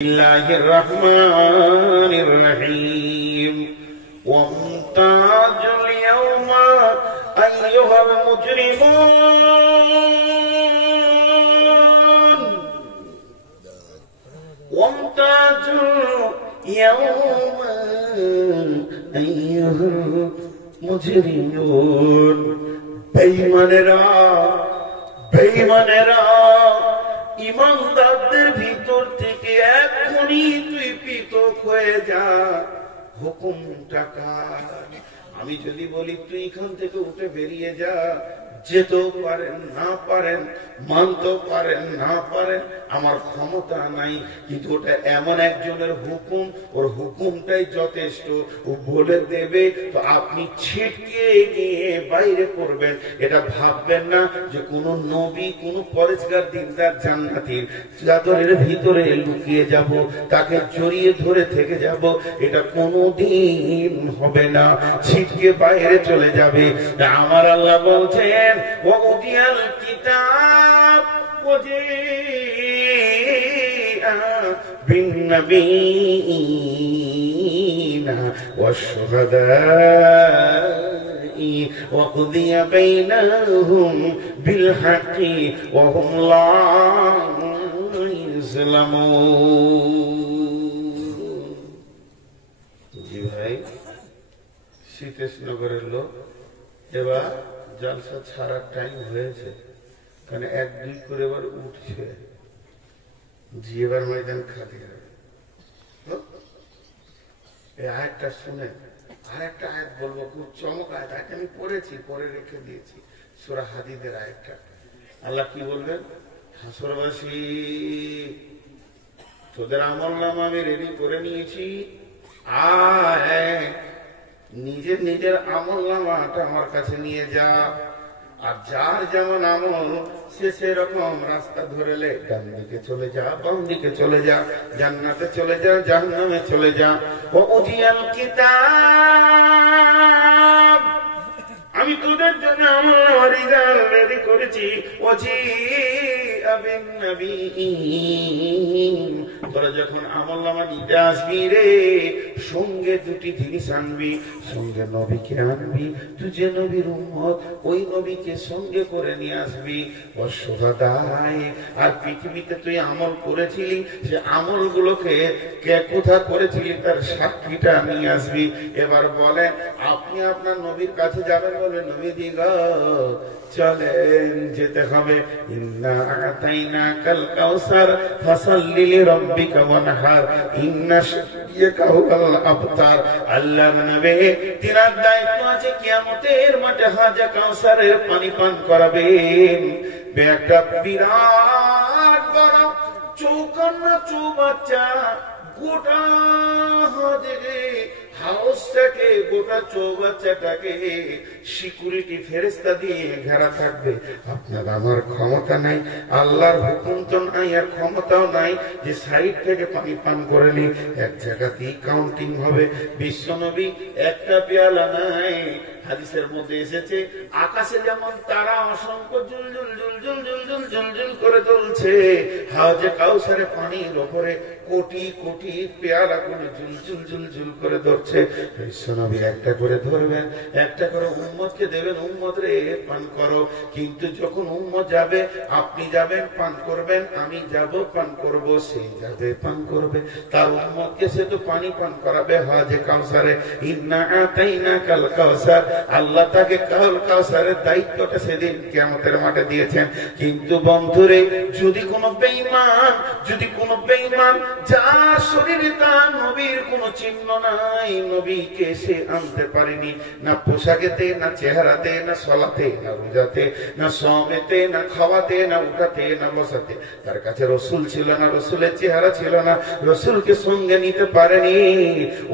বিসমিল্লাহির রহমানির রহিম ওয়ামতাজুল ইয়াওমা আইয়ুহাল মুজরিমুন ওয়ামতাজুল ইয়াওমা আইয়ুহাল মুজরিমুন বেঈমানেরা ইমানদারদের ভিতর থেকে এখনই তুই পৃথক হয়ে যা। হুকুমটা কার? আমি যদি বলি তুই এখান থেকে উঠে বেরিয়ে যা, যেতেও পারেন না পারেন, মানতেও পারেন না পারেন, আমার ক্ষমতা নাই, কিন্তু ওটা এমন একজনের হুকুম, ওর হুকুমটাই যথেষ্ট। ও বলে দেবে তো আপনি ছিটকে নিয়ে বাইরে করবেন। এটা ভাববেন না যে কোন নবী, কোন পরেজগার দিনদার জান্নাতীর চাদরের ভিতরে লুকিয়ে যাব, তাকে জড়িয়ে ধরে থেকে যাব, এটা কোনদিন হবে না। ছিটকে বাইরে চলে যাবে। আমার আল্লাহ বলছেন ওয়াউদিয়াল কিতাব ওয়াজিআ বিন্নাবিয়িনা ওয়াশ-শুহাদা'i ওয়াকুদিয়া বাইনাহুম বিল হাক্কি ওয়া হুম লা ইউযলামুন। জি ভাই, শীতেশনগরের লোক এবার জলসা ছাড়ার টাইম হয়েছে, কারণ 1-2 করে এবার উঠছে। জি এবার ময়দান খালি হবে। এই আয়াতটা শুনে আর একটা আয়াত বলবো, খুব চমক আয়াত। আয়াত আমি পড়েছি, পরে রেখে দিয়েছি, সূরা হাদীদের আয়াতটা। আল্লাহ কি বলবেন? হাসরবাসী, তোদের আমলনামা আমি রেডি করে নিয়েছি, আয় নিজের নিজের আমলনামাটা আমার কাছে নিয়ে যা। আর যার যেমন আমল সে সেরকম রাস্তা ধরেলে ডান দিকে চলে যা, বাম দিকে চলে যা, জান্নাতে চলে যা, জাহান্নামে চলে যা। ওয়াউদিয়াল কিতাব, আমি তোদের জন্য আমলনামা রেডি করেছি। ওয়াজিআ বিন্নাবিয়িন, তোরা যখন আমলনামা নিতে আসবি রে, সঙ্গে 2টি জিনিস আনবি। সঙ্গে নবীকে আনবি, তুই যে নবীর উম্মত ওই নবীকে সঙ্গে করে নিয়ে আসবি। ওয়াশ-শুহাদা'i, আর পৃথিবীতে তুই আমল করেছিলি সে আমলগুলোকে কে কোথা করেছিলি তার সাক্ষীটা নিয়ে আসবি। এবার বলেন, আপনি আপনার নবীর কাছে যাবেন, বলবেন নবীজি গো চলেন, যেতে হবে। ইন্না আতাইনাকাল কাউসার ফাসাল্লি লিরাব্বিকা ওয়ানহার ইন্না শানিয়াকা হুয়াল আবতার। আল্লাহর নবী, তিনার দায়িত্ব আছে কিয়ামতের মাঠে হাজা কাউসারের পানি পান করাবেন। একটা বিরাট বড় চৌকান্না চৌবাচ্চা, গোটা হাউসটাকে, গোটা চৌবাচ্চাটাকে সিকিউরিটি ফেরেশতা দিয়ে ঘেরা থাকবে। আপনার আমার ক্ষমতা নাই, আল্লাহর হুকুম তো নাই, আর ক্ষমতাও নাই যে সাইড থেকে পানি পান করে নি। এক জায়গাতেই কাউন্টিং হবে। বিশ্বনবী একটা পেয়ালা নাই। হাদিসের মধ্যে এসেছে, আকাশে যেমন তারা অসংখ্য জুলজুল জুলজুল জুলজুল জুলজুল করে জ্বলছে, হাওজে কাউসারে পানির উপরে কোটি কোটি পেয়ালা করে জুলজুল জুলজুল করে ধরছে। বিশ্বনবী একটা করে ধরবেন, একটা করে উম্মতকে দেবেন, উম্মত রে পান করো। কিন্তু যখন উম্মত যাবে, আপনি যাবেন পান করবেন, আমি যাব পান করব, সে যাবে পান করবে, তার উম্মতকে সে তো পানি পান করাবে হাওজে কাউসারে। ইন্না আতাইনাকাল কাউসার, আল্লাহ তাকে কাউসারের দায়িত্বটা সেদিন কিয়ামতের মাঠে দিয়েছেন। কিন্তু বন্ধুরে, যদি কোনো বেঈমান যার শরীরে তার নবীর কোনো চিহ্ন নাই, নবীকে সে আনতে পারেনি, না পোশাকেতে, না চেহারাতে, না সলাতে, না রোজাতে, না সমেতে, না খাওয়াতে, না উঠাতে, না বসাতে, তার কাছে রসুল ছিল না, রসুলের চেহারা ছিল না, রসুলকে সঙ্গে নিতে পারেনি।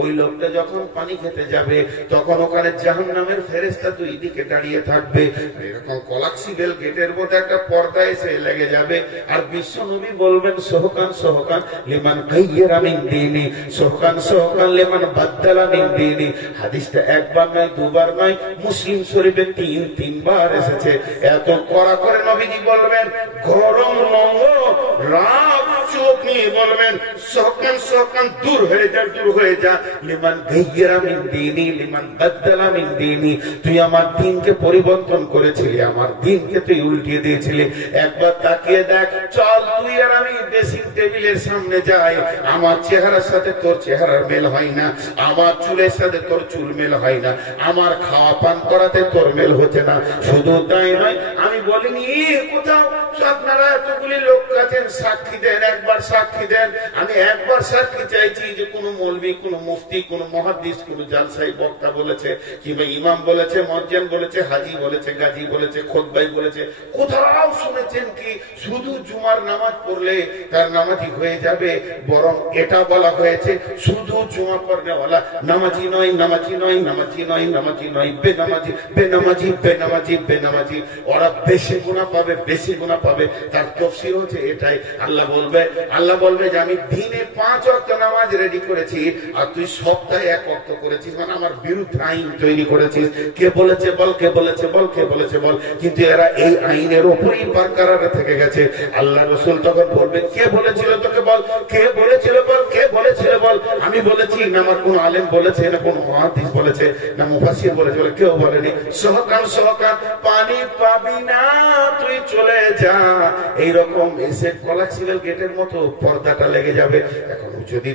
ওই লোকটা যখন পানি খেতে যাবে, তখন ওখানে জাহান্নামের ফেরেশতা 2 দিকে দাঁড়িয়ে থাকবে। এরকম কলাক্সিবেল গেটের মধ্যে একটা পর্দা এসে লেগে যাবে, আর বিশ্বনবী বলবেন সোহকান সোহকান লিমান গায়্যারা মিন দীনি, সোহকান সোহকান লিমান বাদদালা মিন দীনি। হাদিসটা একবার নয়, দুবার নয়, মুসলিম শরীফে 3 বার এসেছে। এত কড়া করে নবীজি বলবেন, গরম নঙ্গ রাগ চোখ আপনি বলবেন সহকান সহকান দূর হয়ে যা, দূর হয়ে যা। লিমান গায়্যারা মিন দীনি লিমান বাদদালা মিন দীনি, তুই আমার দ্বীনকে পরিবর্তন করেছিলি, আমার দ্বীনকে তুই উল্টিয়ে দিয়েছিলি। একবার তাকিয়ে দেখ, চল তুই আর আমি ড্রেসিং টেবিলের সামনে যাই। আমার চেহারার সাথে তোর চেহারার মেল হয় না, আমার চুলের সাথে তোর চুল মেল হয় না, আমার খাওয়া পান করাতে তোর মেল হচ্ছে না। শুধু তাই নয়, আমি বলিনি কোথাও আপনারা এতগুলি লোক আছেন, সাক্ষী দেন, একবার সাক্ষী দেন। আমি একবার সাক্ষী চাইছি যে কোন মৌলবি, কোন মুফতি, কোন মুহাদ্দিস, কোন জালসাই বক্তা বলেছে, কিংবা ইমাম বলেছে, মুয়াজ্জিন বলেছে, হাজী বলেছে, গাজী বলেছে, খুতবাই বলেছে, কোথাও শুনেছেন কি শুধু জুমার নামাজ পড়লে তার নামাজি হয়ে যাবে? বরং এটা বলা হয়েছে শুধু জুমা পড়নেওয়ালা নামাজি নয়, নামাজি নয়, নামাজি নয়, নামাজি নয়, বেনামাজি, বেনামাজি, বেনামাজি, বেনামাজি। ওরা বেশি গুনাহ পাবে, বেশি গুনাহ পাবে। তার তাফসীর হচ্ছে এটাই। আল্লাহ বলবে যে আমি দিনে 5 ওয়াক্ত নামাজ রেডি করেছি, আর তুই সপ্তাহে 1 ওয়াক্ত করেছিস, মানে আমার বিরুদ্ধে আইন তৈরি করেছিস। কে বলেছে বল, কে বলেছে বল, কে বলেছে বল। কিন্তু এরা এই আইনের উপরই বারকারারে থেকে গেছে। আল্লাহ রাসূল তখন বলবে কে বলেছিল তোকে বল, কে বলেছিল বল, কে বলেছিল বল। আমি বলেছি না, আমার কোন আলেম বলেছে না, কোন মুহাদ্দিস বলেছে না, মুফাসসির বলেছে, বলে কেউ বলেনি। সহকান সহকান পানি পাবি না, তুই চলে যা। এইরকম এসে কলাচিবেল গেটের মতো পর্দাটা লেগে যাবে। এখন যদি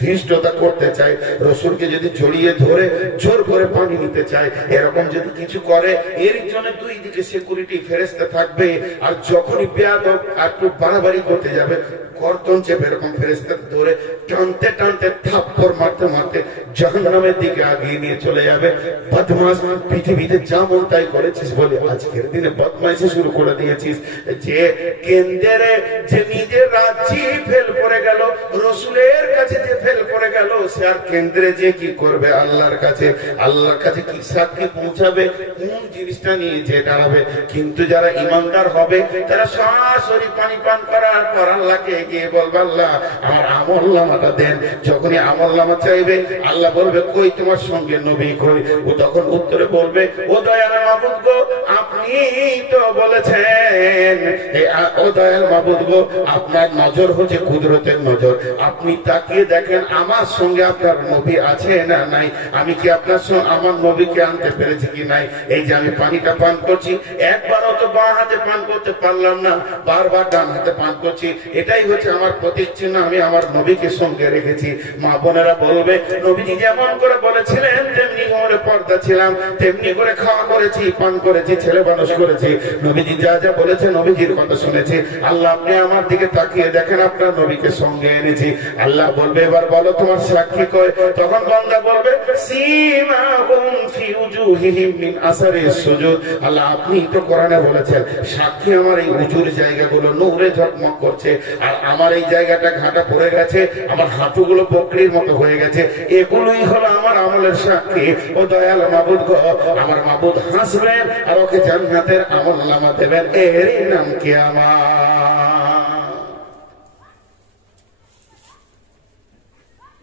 ধৃষ্টতা করতে চায়, রসুলকে যদি জড়িয়ে ধরে জোর করে পানি নিতে চায়, এরকম যদি কিছু করে, এর জন্য 2 দিকে সিকিউরিটি ফেরেশতা থাকবে। আর যখনই বেয়াদব একটু বাড়াবাড়ি করতে যাবে, গর্দন চেপে এরকম ফেরেশতা ধরে টানতে টানতে থাপ্পড় মারতে মারতে জাহান্নামের দিকে আগিয়ে নিয়ে চলে যাবে। বদমাশ, পৃথিবীতে যেমন তাই করেছিস বলে আজকের দিনে বদমাইশি শুরু করে দিয়েছিস। যে কেন্দ্রে যে নিজের রাজ্যে ফেল করে গেল, রসুলের কাছে যে ফেল করে গেল, সে আর কেন্দ্রে যে কি করবে? আল্লাহর কাছে। আল্লাহর কাছে কি সাক্ষী পৌঁছাবে? কোন জিনিসটা নিয়ে যে দাঁড়াবে? কিন্তু যারা ইমানদার হবে, তারা সরাসরি পানি পান করার পর আল্লাহকে গিয়ে বলবে আল্লাহ আমার আমলনামাটা দেন। যখনই আমলনামা চাইবে, আল্লাহ বলবে কই তোমার সঙ্গে নবী কই? ও তখন উত্তরে বলবে ও দয়াল মাবুদ গো, আপনি তো বলেছেন, ও দয়াল মাবুদ গো, আপনার নজর হচ্ছে কুদরতের নজর। আপনি তাকিয়ে দেখেন আমার সঙ্গে আপনার নবী আছে না নাই, আমি কি আপনার সঙ্গে আমার নবীকে আনতে পেরেছি কি নাই। এই যে আমি পানিটা পান করছি, একবারও তো বাঁ হাতে পান করতে পারলাম না, বারবার ডান হাতে পান করছি। এটাই হচ্ছে আমার প্রতীক চিহ্ন, আমি আমার নবীকে সঙ্গে রেখেছি। মা বোনেরা বলবে নবীজি যেমন করে বলেছিলেন তেমনি করে পর্দা ছিলাম, তেমনি করে খাওয়া করেছি, পান করেছি, ছেলে মানুষ করেছি। নবীজি যা যা বলেছে নবীজির কথা শুনেছি। আল্লাহ আপনি আমার দিকে তাকিয়ে দেখেন, আপনার নবীকে সঙ্গে এনেছি। আল্লাহ বলবে এবার বলো তোমার সাক্ষী কয়? তখন বান্দা বলবে সীমাহুম ফি উজুহিহিম মিন আসারিস সুজুদ। আল্লাহ আপনি তো কোরআনে বলেছেন সাক্ষী আমার এই উজুর জায়গাগুলো নূরে ঝকমক করছে, আর আমার এই জায়গাটা ঘাটা পড়ে গেছে, আমার হাঁটুগুলো বকরির মতো হয়ে গেছে, এগুলোই হলো আমার আমলের সাক্ষী। ও দয়াল মাবুদ গো, আমার মাবুদ হাসবেন আর ওকে জান্নাতের আমলনামা দেবেন, এরই নাম কিয়ামত।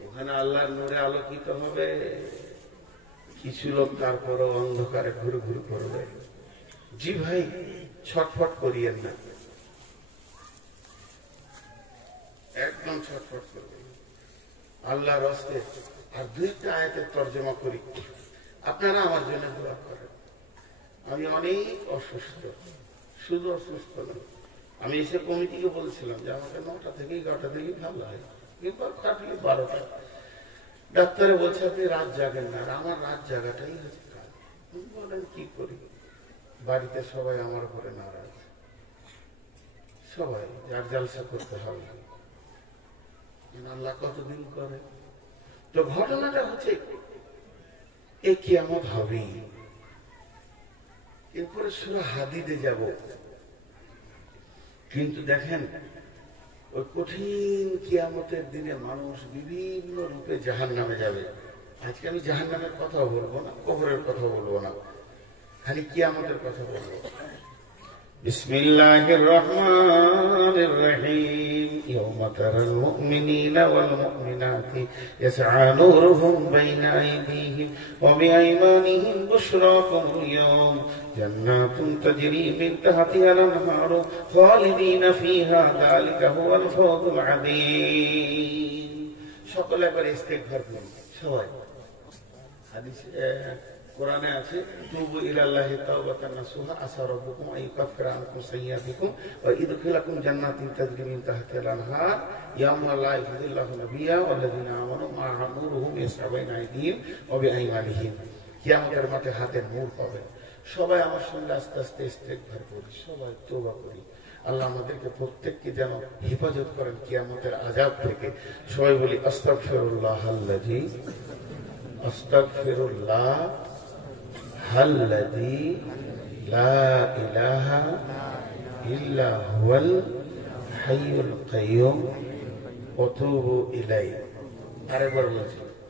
ওখানে আল্লাহর নূরে আলোকিত হবে। কিছু লোক তারপরও অন্ধকারে ঘুরে ঘুরে করবে। জি ভাই, ছটফট করিয়েন না, একদম ছটফট করবে আল্লাহর হস্তে। আর 2টা আয়াতের তর্জমা করি, আপনারা আমার জন্য দোয়া করেন। আমি অনেক অসুস্থ, শুধু অসুস্থ নয়, আমি এসে কমিটিকে বলছিলাম যে আমাকে 9টা থেকে 11টা থেকে ভালো হয়, কিন্তু কাটলে 12টা। ডাক্তারে বলছে আপনি রাত জাগেন না, আর আমার রাত জাগাটাই হচ্ছে কাজ। বলেন কি করি? বাড়িতে সবাই আমার উপরে নারাজ, সবাই যার জালসা করতে হবে। আল্লাহ কতদিন করে? তো ঘটনাটা হচ্ছে এ কিয়ামত হবে। এরপরে সূরা হাদিদে যাব, কিন্তু দেখেন ওই কঠিন কিয়ামতের দিনে মানুষ বিভিন্ন রূপে জাহান্নামে যাবে। আজকে আমি জাহান্নামের কথা বলবো না, কবরের কথা বলবো না, খালি কিয়ামতের কথা বলবো। بسم الله الرحمن الرحيم يوم ترى المؤمنين والمؤمنات يسعى نورهم بين أيديهم وبأيمانهم بشراكم اليوم جنات تجري من تحتها الأنهار خالدين فيها ذلك هو الفوز العظيم সকলে একবার ইস্তেগফার করুন সবাই হাদিস কোরআনে আছে তুবু ইলাল্লাহি তাওবাতান নাসুহা আসা রাব্বুকুম আইয়ুকাফিরা আনকুম সাইয়্যাতিকুম ওয়া ইদখিলাকুম জান্নাতিন তাজরি মিন তাহতিহা আল-আনহার ইয়াওমা লা ইয়াযিল্লাহু নাবিয়্যা ওয়াল্লাযিনা আমানু মা'আহু নূরুহুম ইয়াসআ বাইনা আইদিহিম ওয়া বিআইমানিহিম কিয়ামতের মাঠে হাতে নূর পাবে সবাই আমার সঙ্গে আস্তে আস্তে ইস্তেগফার করি সবাই তওবা করি আল্লাহ আমাদেরকে প্রত্যেককে যেন হেফাজত করেন কিয়ামতের আযাব থেকে সবাই বলি আস্তাগফিরুল্লাহাল্লাযী আস্তাগফিরুল্লাহ الذي لا إله إلا هو الحي القيوم وأتوب إليه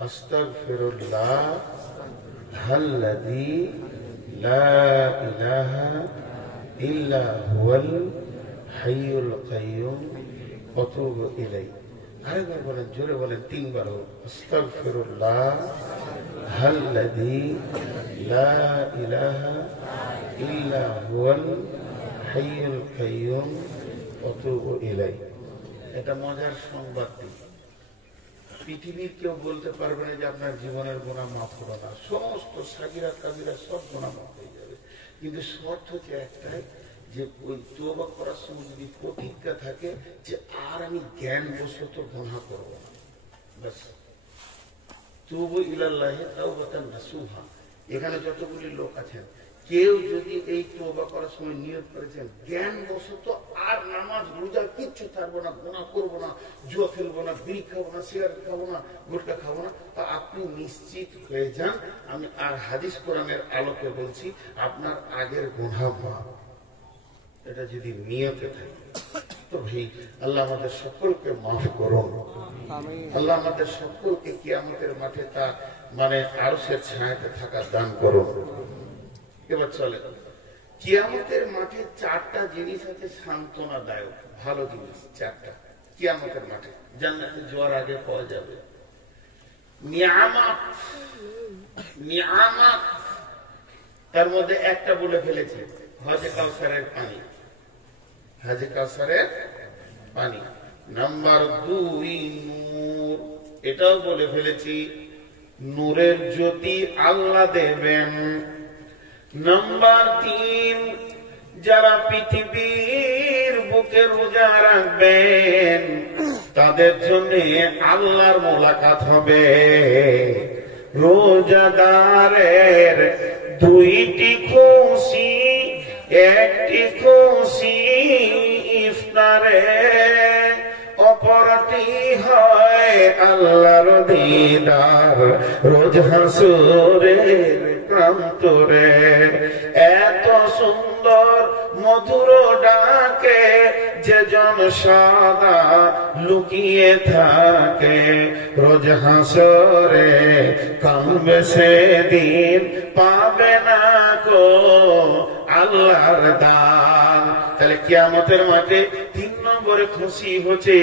أستغفر الله الذي لا إله إلا هو الحي القيوم وأتوب إليه আরেকবার বলেন জোরে বলেন তিনবার আস্তাগফিরুল্লাহ الذي لا إله إلا هو الحي القيوم وأتوب إليه এটা মজার সংবাদ পৃথিবীর কেউ বলতে পারবে না যে আপনার জীবনের গুনাহ মাফ হবে না সমস্ত সাগীরা কাবীরা সব গুনাহ মাফ হয়ে যাবে কিন্তু শর্ত হচ্ছে একটাই যে ওই তওবা করার সময় যদি প্রতিজ্ঞা থাকে যে আর আমি জ্ঞানবশত গুনাহ করব না বাস তুবু ইলাল্লাহি তাওবাতান নাসুহা এখানে যতগুলি লোক আছেন কেউ যদি এই তওবা করার সময় নিয়ত করেছেন জ্ঞানবশত আর নামাজ রোজা কিচ্ছু ছাড়বো না গুনাহ করব না জুয়া খেলবো না বিড়ি খাবো না সিগারেট খাবো না গুটখা খাবো না তা আপনি নিশ্চিত হয়ে যান আমি আর হাদিস কোরআনের আলোকে বলছি আপনার আগের গুনাহ মাফ এটা যদি নিয়তে থাকে তো ভাই আল্লাহ আমাদের সকলকে মাফ করুন আল্লাহ আমাদের সকলকে কিয়ামতের মাঠে তা মানে আরশের ছায়াতে থাকার দান করুন এবার চলে কিয়ামতের মাঠে চারটা জিনিস আছে সান্ত্বনাদায়ক ভালো জিনিস চারটা কিয়ামতের মাঠে জান্নাতে যাওয়ার আগে পাওয়া যাবে নিয়ামত নিয়ামত তার মধ্যে একটা বলে ফেলেছে হজে কাউসারের পানি হাজে কাউসারের পানি নাম্বার 2 নূর এটাও বলে ফেলেছি নূরের জ্যোতি আল্লাহ দেবেন নাম্বার 3 যারা পৃথিবীর বুকে রোজা রাখবেন তাদের জন্য আল্লাহর মোলাকাত হবে রোজাদারের দুইটি খুশি একটি খুশি ইফতারে অপরটি হয় আল্লাহর দিদার রোজ হাসুরের প্রান্তরে এত সুন্দর মধুর ডাকে যে জন সদা লুকিয়ে থাকে রোজ হাসরে কাঁদবে সেদিন পাবে না কো আল্লাহর দান তাহলে কিয়ামতের মাঠে 3 নম্বরে খুশি হচ্ছে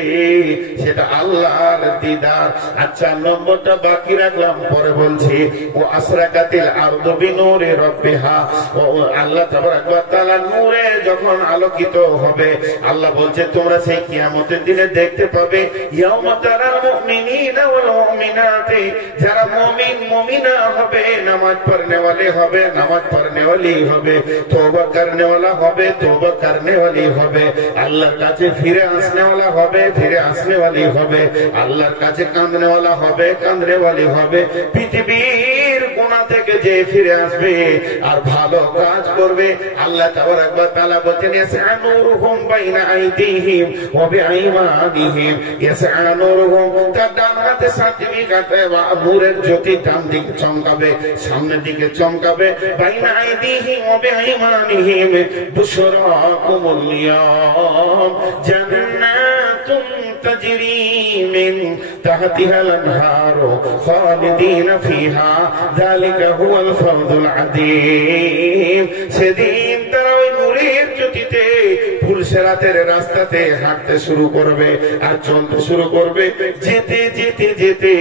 সেটা আল্লাহর দিদার আচ্ছা নম্বরটা বাকি রাখলাম পরে বলছি ও আসরাকাতিল আরদু বিনূরি রাব্বিহা ও আল্লাহ তাবারাক ওয়া তাআলা নূরে যখন আলোকিত হবে আল্লাহ বলছে তোমরা সেই কিয়ামতের দিনে দেখতে পাবে ইয়াউমা তারাল মুমিনিনা ওয়াল মুমিনাতি যারা মুমিন মুমিনা হবে নামাজ পড়নে वाले হবে নামাজ পড়নে वाली হবে তওবা করনে वाला হবে তওবা করনে वाली হবে আল্লাহর কাছে ফিরে আসনে वाला হবে ফিরে আসনে वाली হবে আল্লাহর কাছে কাঁদনে वाला হবে কাঁদনে वाली হবে পৃথিবীর গুনাহ থেকে যে ফিরে আসবে আর ভালো কাজ করবে আল্লাহ তাবারাক ওয়া তাআলা বলেন ইয়াসআনুরুহুম বাইনা আইদিহিম ওয়া বিআইমানিহিম ইয়াসআনুরুহুম তার ডান হাতে সার্টিফিকেটে নূরের জ্যোতি ডান দিকে চমকাবে সামনের দিকে চমকাবে বাইনা আইদিহিম ওয়া বিআইমানিহিম বুশরাকুমুল ইয়াম জান্নাতুন তাজরি মিন তাহতিহা আল-আনহার খালিদিন ফিহা যালিকা হুয়াল ফাওজুল আযীম সেদিন তারা ওই নূরের জ্যোতিতে পুলসেরাতের রাস্তাতে হাঁটতে শুরু করবে আর চলতে শুরু করবে। যেতে যেতে যেতে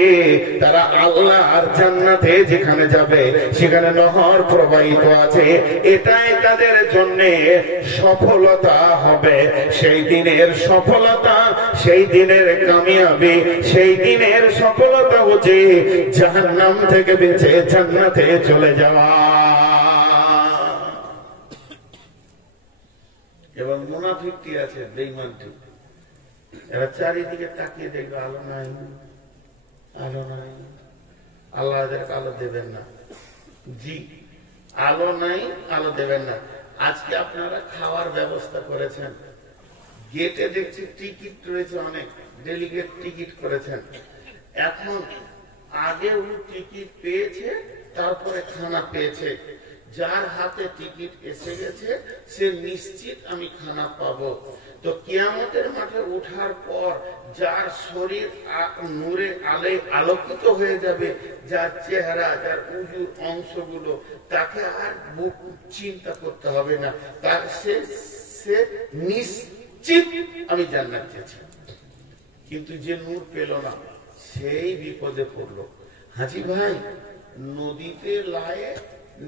তারা আল্লাহর জান্নাতে যেখানে যাবে সেখানে নহর প্রবাহিত আছে। এটাই তাদের জন্য সফলতা হবে। সেই দিনের সফলতা, সেই দিনের কামিয়াবি, সেই দিনের সফলতা হচ্ছে জাহান্নাম থেকে বেঁচে জান্নাতে চলে যাওয়া। এবং মুনাফিকটি আছে, বেঈমানটি, এরা চারিদিকে তাকিয়ে দেখবে আলো নাই, আলো নাই। আল্লাহ এদেরকে আলো দেবেন না। জি, আলো নাই, আলো দেবেন না। আজকে আপনারা খাওয়ার ব্যবস্থা করেছেন, গেটে দেখছি টিকিট রয়েছে, অনেক ডেলিগেট টিকিট করেছেন। এখন আগে উনি টিকিট পেয়েছে, তারপরে খানা পেয়েছে। যার হাতে টিকিট এসে গেছে সে নিশ্চিত আমি খানা পাবো। তো কিয়ামতের মাঠে ওঠার পর যার শরীর নূরে আলে আলোকিত হয়ে যাবে, যার চেহারা, যার উজুর অংশগুলো, তাকে আর চিন্তা করতে হবে না, তার সে নিশ্চিত আমি জান্নাত চেয়েছি। কিন্তু যে নূর পেল না সেই বিপদে পড়লো। হাজি ভাই, নদীতে লায়ে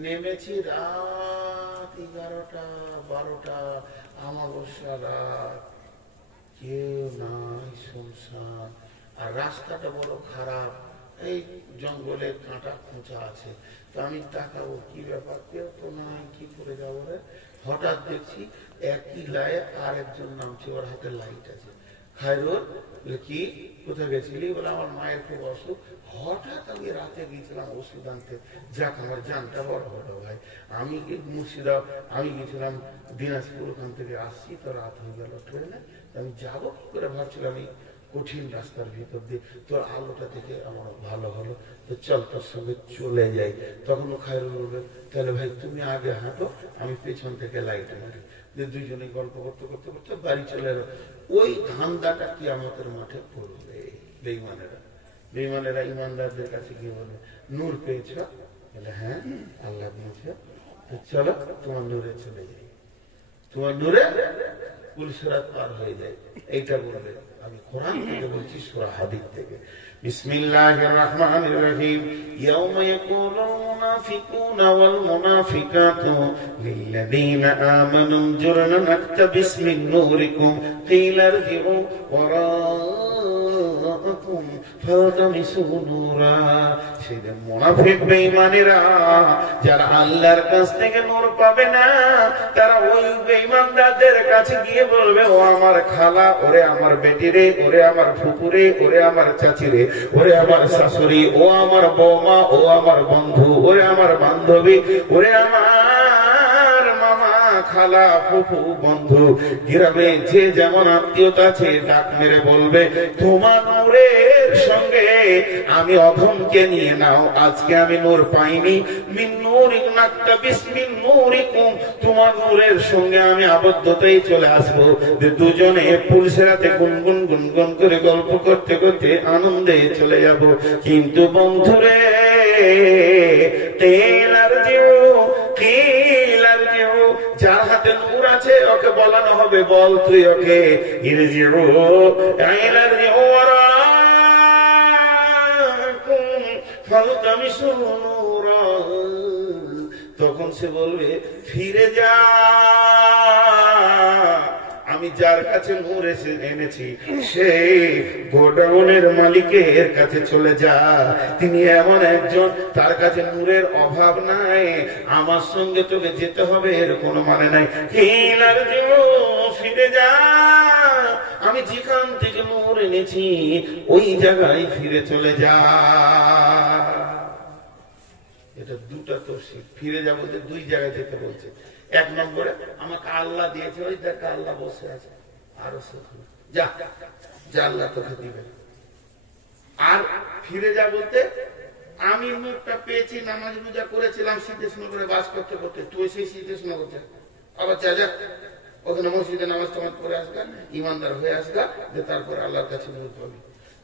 নেমেছি রাত 11টা 12টা, অমাবস্যা রাত, কেউ নাই, শুনশান। আর রাস্তাটা বড় খারাপ, এই জঙ্গলে কাঁটা খোঁচা আছে। তো আমি তাকাবো কি ব্যাপার, কেউ তো নাই, কি করে যাবো রে। হঠাৎ দেখছি একই লায়ে আর একজন নামছে, ওর হাতে লাইট আছে। খায়রুল, কি কোথায় গেছিলি? বলে আমার মায়ের খুব অসুখ। হঠাৎ আমি রাতে গিয়েছিলাম ওষুধ আনতে। যাক, আমার জানটা বড় হলো ভাই। আমি আমি গেছিলাম দিনাজপুর, ওখান থেকে আসছি তো রাত হয়ে গেল ট্রেনে। আমি যাবো কি করে ভাবছিলাম, এই কঠিন রাস্তার ভিতর দিয়ে। তোর আলোটা দেখে আমার ভালো হলো, তো চল তোর সঙ্গে চলে যাই। তখন ও খায়রুল বলবে, তাহলে ভাই তুমি আগে হাঁটো, আমি পেছন থেকে লাইট মারি। দুইজনে গল্প করতে করতে করতে বাড়ি চলে এলো। ওই ধান্দাটা কিয়ামতের মাঠে পড়বে। বেঈমানেরা, বেঈমানেরা ইমানদারদের কাছে গিয়ে বলবে, নূর পেয়েছ? বলে হ্যাঁ, আল্লাহ দিয়েছে। তো চলো তোমার নূরে চলে যাই, তোমার নূরে পুলসিরাত পার হয়ে যায়। এইটা বলবে। আমি কোরআন থেকে বলছি, সূরা হাদীদ থেকে। বিসমিল্লাহির রাহমানির রহিম। ইয়াউমা ইয়াকুলুল মুনাফিকুনা ওয়াল মুনাফিকাতু লিল্লাযীনা আমানু জুরনা নাকতাবিস মিন নূরিকুম কিলা ইরজিউ ওয়ারাআকুম ফালতামিসু নূরা। সেদিন মুনাফিক বেঈমানেরা যারা আল্লাহর কাছ থেকে নূর পাবে না, তারা ওই বেঈমানদের কাছে গিয়ে বলবে, ও আমার খালা, ওরে আমার বেটি রে, ওরে আমার ফুপুরে, ওরে আমার চাচি রে, ওরে আমার শাশুড়ি, ও আমার বৌমা, ও আমার বন্ধু, ওরে আমার বান্ধবী, ওরে আমার মামা, খালা, ফুপু, বন্ধু, গ্রামে যে যেমন আত্মীয়তা আছে ডাক মেরে বলবে, তোমার নূরের সঙ্গে আমি অধমকে নিয়ে নাও। আজকে আমি নূর পাইনি, মিন নূরিন নাকতাবিস মিন নূরিকুম, তোমার নূরের সঙ্গে আমি আবদ্ধতাই চলে আসবো। দুজনে পুলসিরাতে গুনগুন গুনগুন করে গল্প করতে করতে আনন্দে চলে যাব। কিন্তু বন্ধুরে, যার হাতে নূর আছে ওকে বলানো হবে, বল তুই ওকে তখন সে বলবে, ফিরে যা, আমি যার কাছে নূর এনেছি সেই গোডাউনের মালিকের কাছে চলে যা। তিনি এমন একজন, তার কাছে নূরের অভাব নাই। আমার সঙ্গে তোকে যেতে হবে এর কোনো মানে নাই। ফিরে যা, আমি যেখান থেকে নূর এনেছি ওই জায়গায় ফিরে চলে যা। এটা দুটা তফসির। ফিরে যা বলতে দুই জায়গায় যেতে বলছে। এক নম্বরে, আমাকে আল্লাহ দিয়েছে, ওই দেখা আল্লাহ বসে আছে, আরো যা যা, আল্লাহ তোকে দিবে। আর ফিরে যা বলতে, আমি মুখটা পেয়েছি, নামাজ রোজা করেছিলাম সিদ্ধেশ্বনগরে বাস করতে করতে, তুই সেই সিদ্ধেশ্বনগর যা, আবার যা যা, ওখানে মসজিদে নামাজ টামাজ করে আসগা, ইমানদার হয়ে আসগা, যে তারপর আল্লাহর কাছে নূর পাবি।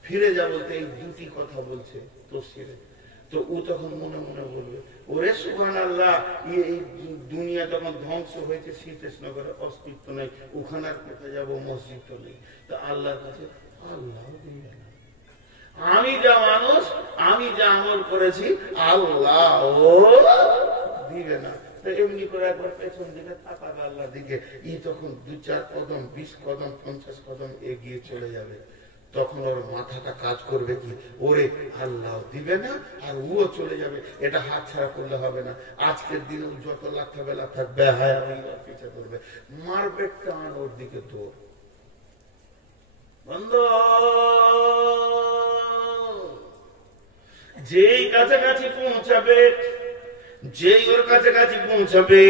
ফিরে যা বলতে এই দুটি কথা বলছে তফসিরে। তো ও তখন মনে মনে বলবে, ওরে সুবহানাল্লাহ, এই দুনিয়া যখন ধ্বংস হয়েছে, শ্রীকৃষ্ণগরের অস্তিত্ব নেই, ওখানে আর কোথায় যাবো, মসজিদ তো নেই। তো আল্লাহর কাছে আল্লাহ দিবে না। আমি যা মানুষ, আমি যা আমল করেছি, আল্লাহ দিবে না। এমনি করে একবার পেছন দিকে তাকাবে আল্লাহর দিকে, ই তখন 2-4 কদম, 20 কদম, 50 কদম এগিয়ে চলে যাবে। তখন ওর মাথাটা কাজ করবে কি, ওরে আল্লাহ দিবে না, আর ও চলে যাবে। এটা হাত ছাড়া করলে হবে না। আজকের দিনে যত লাথা বেলা থাকবে, হায় আমি পিছিয়ে করবে, মারবে টান, ওর দিকে দৌড় বন্ধ। যেই কাছাকাছি পৌঁছাবে, যেই ওর কাছাকাছি পৌঁছাবে,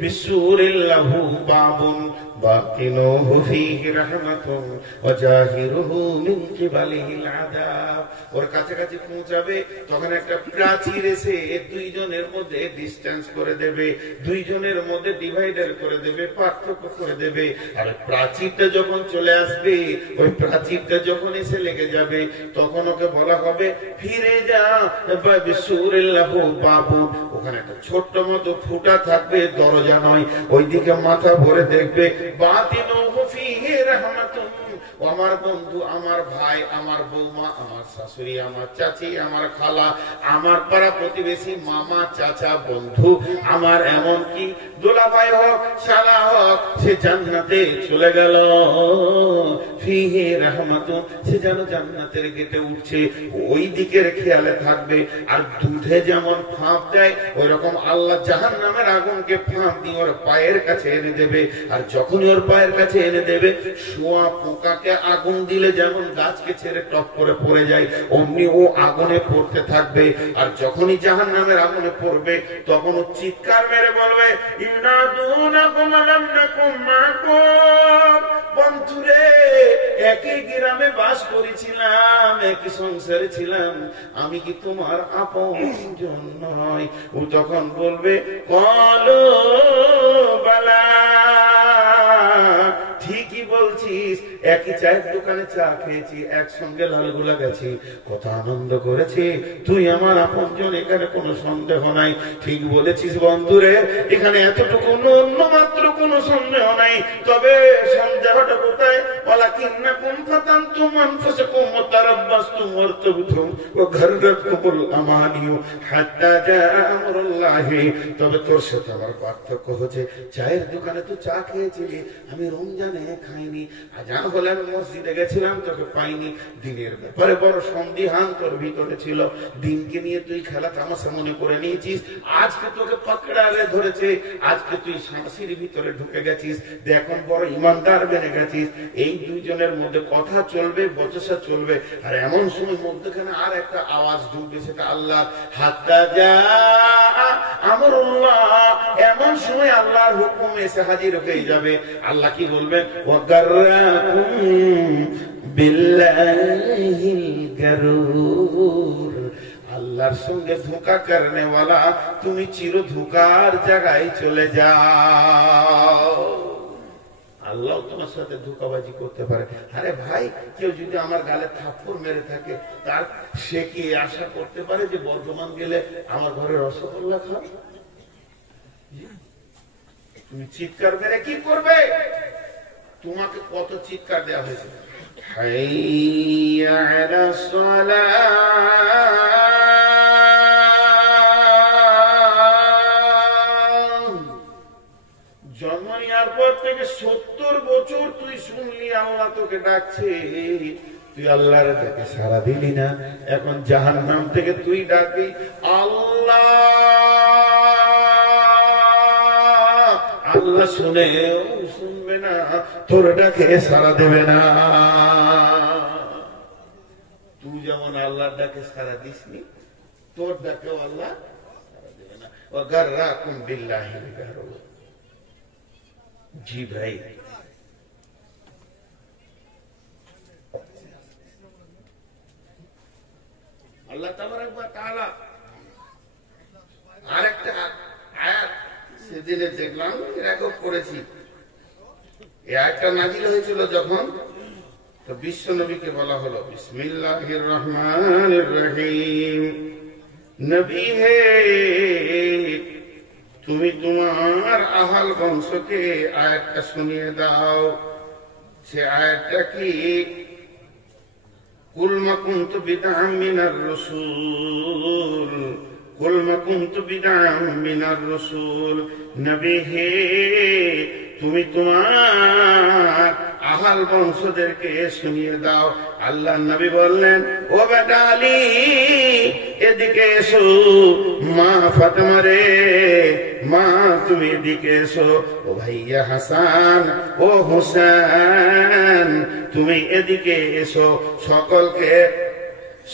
বিসুরিল্লাহু বাবুন বাতিনুহু ফীহি রাহমাতুন ওয়া জাহিরুহু মিন কিবালিহিল আযাব। ওর কাছাকাছি পৌঁছাবে, তখন একটা প্রাচীর এসে দুইজনের মধ্যে ডিসটেন্স করে দেবে, দুইজনের মধ্যে ডিভাইডার করে দেবে, পার্থক্য করে দেবে। আর প্রাচীরটা যখন চলে আসবে, ওই প্রাচীরটা যখন এসে লেগে যাবে, তখন ওকে বলা হবে ফিরে যা বিসুরিল্লাহু বাবুন। ওখানে একটা ছোট্ট মতো ফুটা থাকবে, দরজা নয়, ওইদিকে মাথা ভরে দেখবে, বাতিনুহু ফীহি রাহমাতুন। আমার বন্ধু, আমার ভাই, আমার বৌমা, আমার শাশুড়ি, আমার চাচি, আমার খালা, আমার পাড়া প্রতিবেশী, মামা, চাচা, বন্ধু, আমার এমনকি দোলাভাই হোক, শালা হোক, সে জান্নাতে চলে গেল। ফীহি রাহমাতুন, সে যেন জান্নাতের গেটে উঠছে, ওই দিকের খেয়ালে থাকবে। আর দুধে যেমন ফাঁপ দেয়, ওই রকম আল্লাহ জাহান্নামের আগুনকে ফাঁপ দিয়ে ওর পায়ের কাছে এনে দেবে। আর যখনই ওর পায়ের কাছে এনে দেবে, শোয়া পোকাকে আগুন দিলে যেমন গাছকে ছেড়ে টপ করে পড়ে যায়, অমনি ও আগুনে পড়তে থাকবে। আর যখনই জাহান্নামের আগুনে পড়বে, তখন ও চিৎকার মেরে বলবে, ইনাদুনাকুম আলাম নাকুম মাকুম। বন্ধুরে, একই গ্রামে বাস করেছিলাম, একই সংসারে ছিলাম, আমি কি তোমার আপনজন নয়? ও তখন বলবে, কলো বালা, ঠিকই বলছিস, একই চায়ের দোকানে চা খেয়েছি, একসঙ্গে লালগোলা গেছি, কত আনন্দ করেছি, তুই আমার আপনজন, এখানে কোনো সন্দেহ নাই। ঠিক বলেছিস বন্ধুরে, এখানে এতটুকু অন্য মাত্র কোনো সন্দেহ নাই। তবে সন্দেহটা কোথায়? ওয়ালাকিন্নাকুম ফাতানতুম আনফুসাকুম ওয়া তারাব্বাসতুম ওয়ারতাবতুম ওয়া গাররাতকুমুল আমানিয়ু হাত্তা জাআ আমরুল্লাহি। তবে তোর সাথে আমার পার্থক্য হচ্ছে, চায়ের দোকানে তো চা খেয়েছিলি, আমি রমজানে খাইনি। আজান হলে আমি মসজিদে গেছিলাম, তোকে পাইনি। দিনের ব্যাপারে বড় সন্দিহান তোর ভিতরে ছিল, দিনকে নিয়ে তুই খেলা তামাশা মনে করে নিয়েছিস। আজকে তোকে পকড়ালে ধরেছে, আজকে তুই শাঁসির ভিতরে ঢুকে গেছিস, এখন বড় ইমানদার বেড়ে গেছিস। এই দুইজনের মধ্যে কথা চলবে, বচসা চলবে, আর এমন সময় মধ্যখানে আর একটা আওয়াজ ঢুকবে, সেটা আল্লাহ। হাত্তা জাআ আমরুল্লাহ, এমন সময় আল্লাহর হুকুম এসে হাজির হয়ে যাবে। আল্লাহ কি বলবেন? ওয়াগাররাকুম বিল্লাহিল গারুর। আল্লাহর সঙ্গে ধোঁকা করনে ওয়ালা, তুমি চির ধোঁকার জায়গায় চলে যাও। আল্লাহ তোমার সাথে ধোঁকাবাজি করতে পারে। আরে ভাই, কেউ যদি আমার গালে থাপ্পড় মেরে থাকে, তার সে কি আশা করতে পারে যে বর্ধমান গেলে আমার ঘরে রসগোল্লা খাবে? তুমি চিৎকার মেরে কি করবে? তোমাকে কত চিৎকার দেওয়া হয়েছে, হাইয়া আলাস সালাহ, জন্ম নেওয়ার পর থেকে 70 বছর তুই শুনলি আল্লাহ তোকে ডাকছে, তুই আল্লাহর ডাকে সাড়া দিলি না। এখন জাহান্নাম থেকে তুই ডাকবি আল্লাহ, আল্লাহ শুনেও শুনবে না, তোর ডাকে সাড়া দেবে না। তুই যেমন আল্লাহর ডাকে সাড়া দিসনি, তোর ডাকেও আল্লাহ সাড়া দেবে না। ওয়াগাররাকুম বিল্লাহিল গারুর। জি ভাই, আল্লাহ তাবারাক ওয়া তাআলা আরেকটা আয়াত সেদিনে দেখলাম, রেকর্ড করেছি। এই আয়াতটা নাযিল হয়েছিল যখন, তো বিশ্ব নবীকে বলা হলো বিসমিল্লাহির রহমানির রহিম, নবী হে, তুমি তোমার আহাল বংশকে আয়াতটা শুনিয়ে দাও। সে আয়াতটা কি? কুল মা কুনতু বিদআম মিনার রাসূল, কুল মা কুনতু বিদআম মিনার রাসূল। নবী হে, তুমি তোমার আহাল বংশদেরকে শুনিয়ে দাও। আল্লাহ নবী বললেন, ও বেটা আলী, এদিকে এসো। মা ফাতেমা রে, মা তুমি এদিকে এসো। ও ভাইয়া হাসান, ও হুসেন, তুমি এদিকে এসো।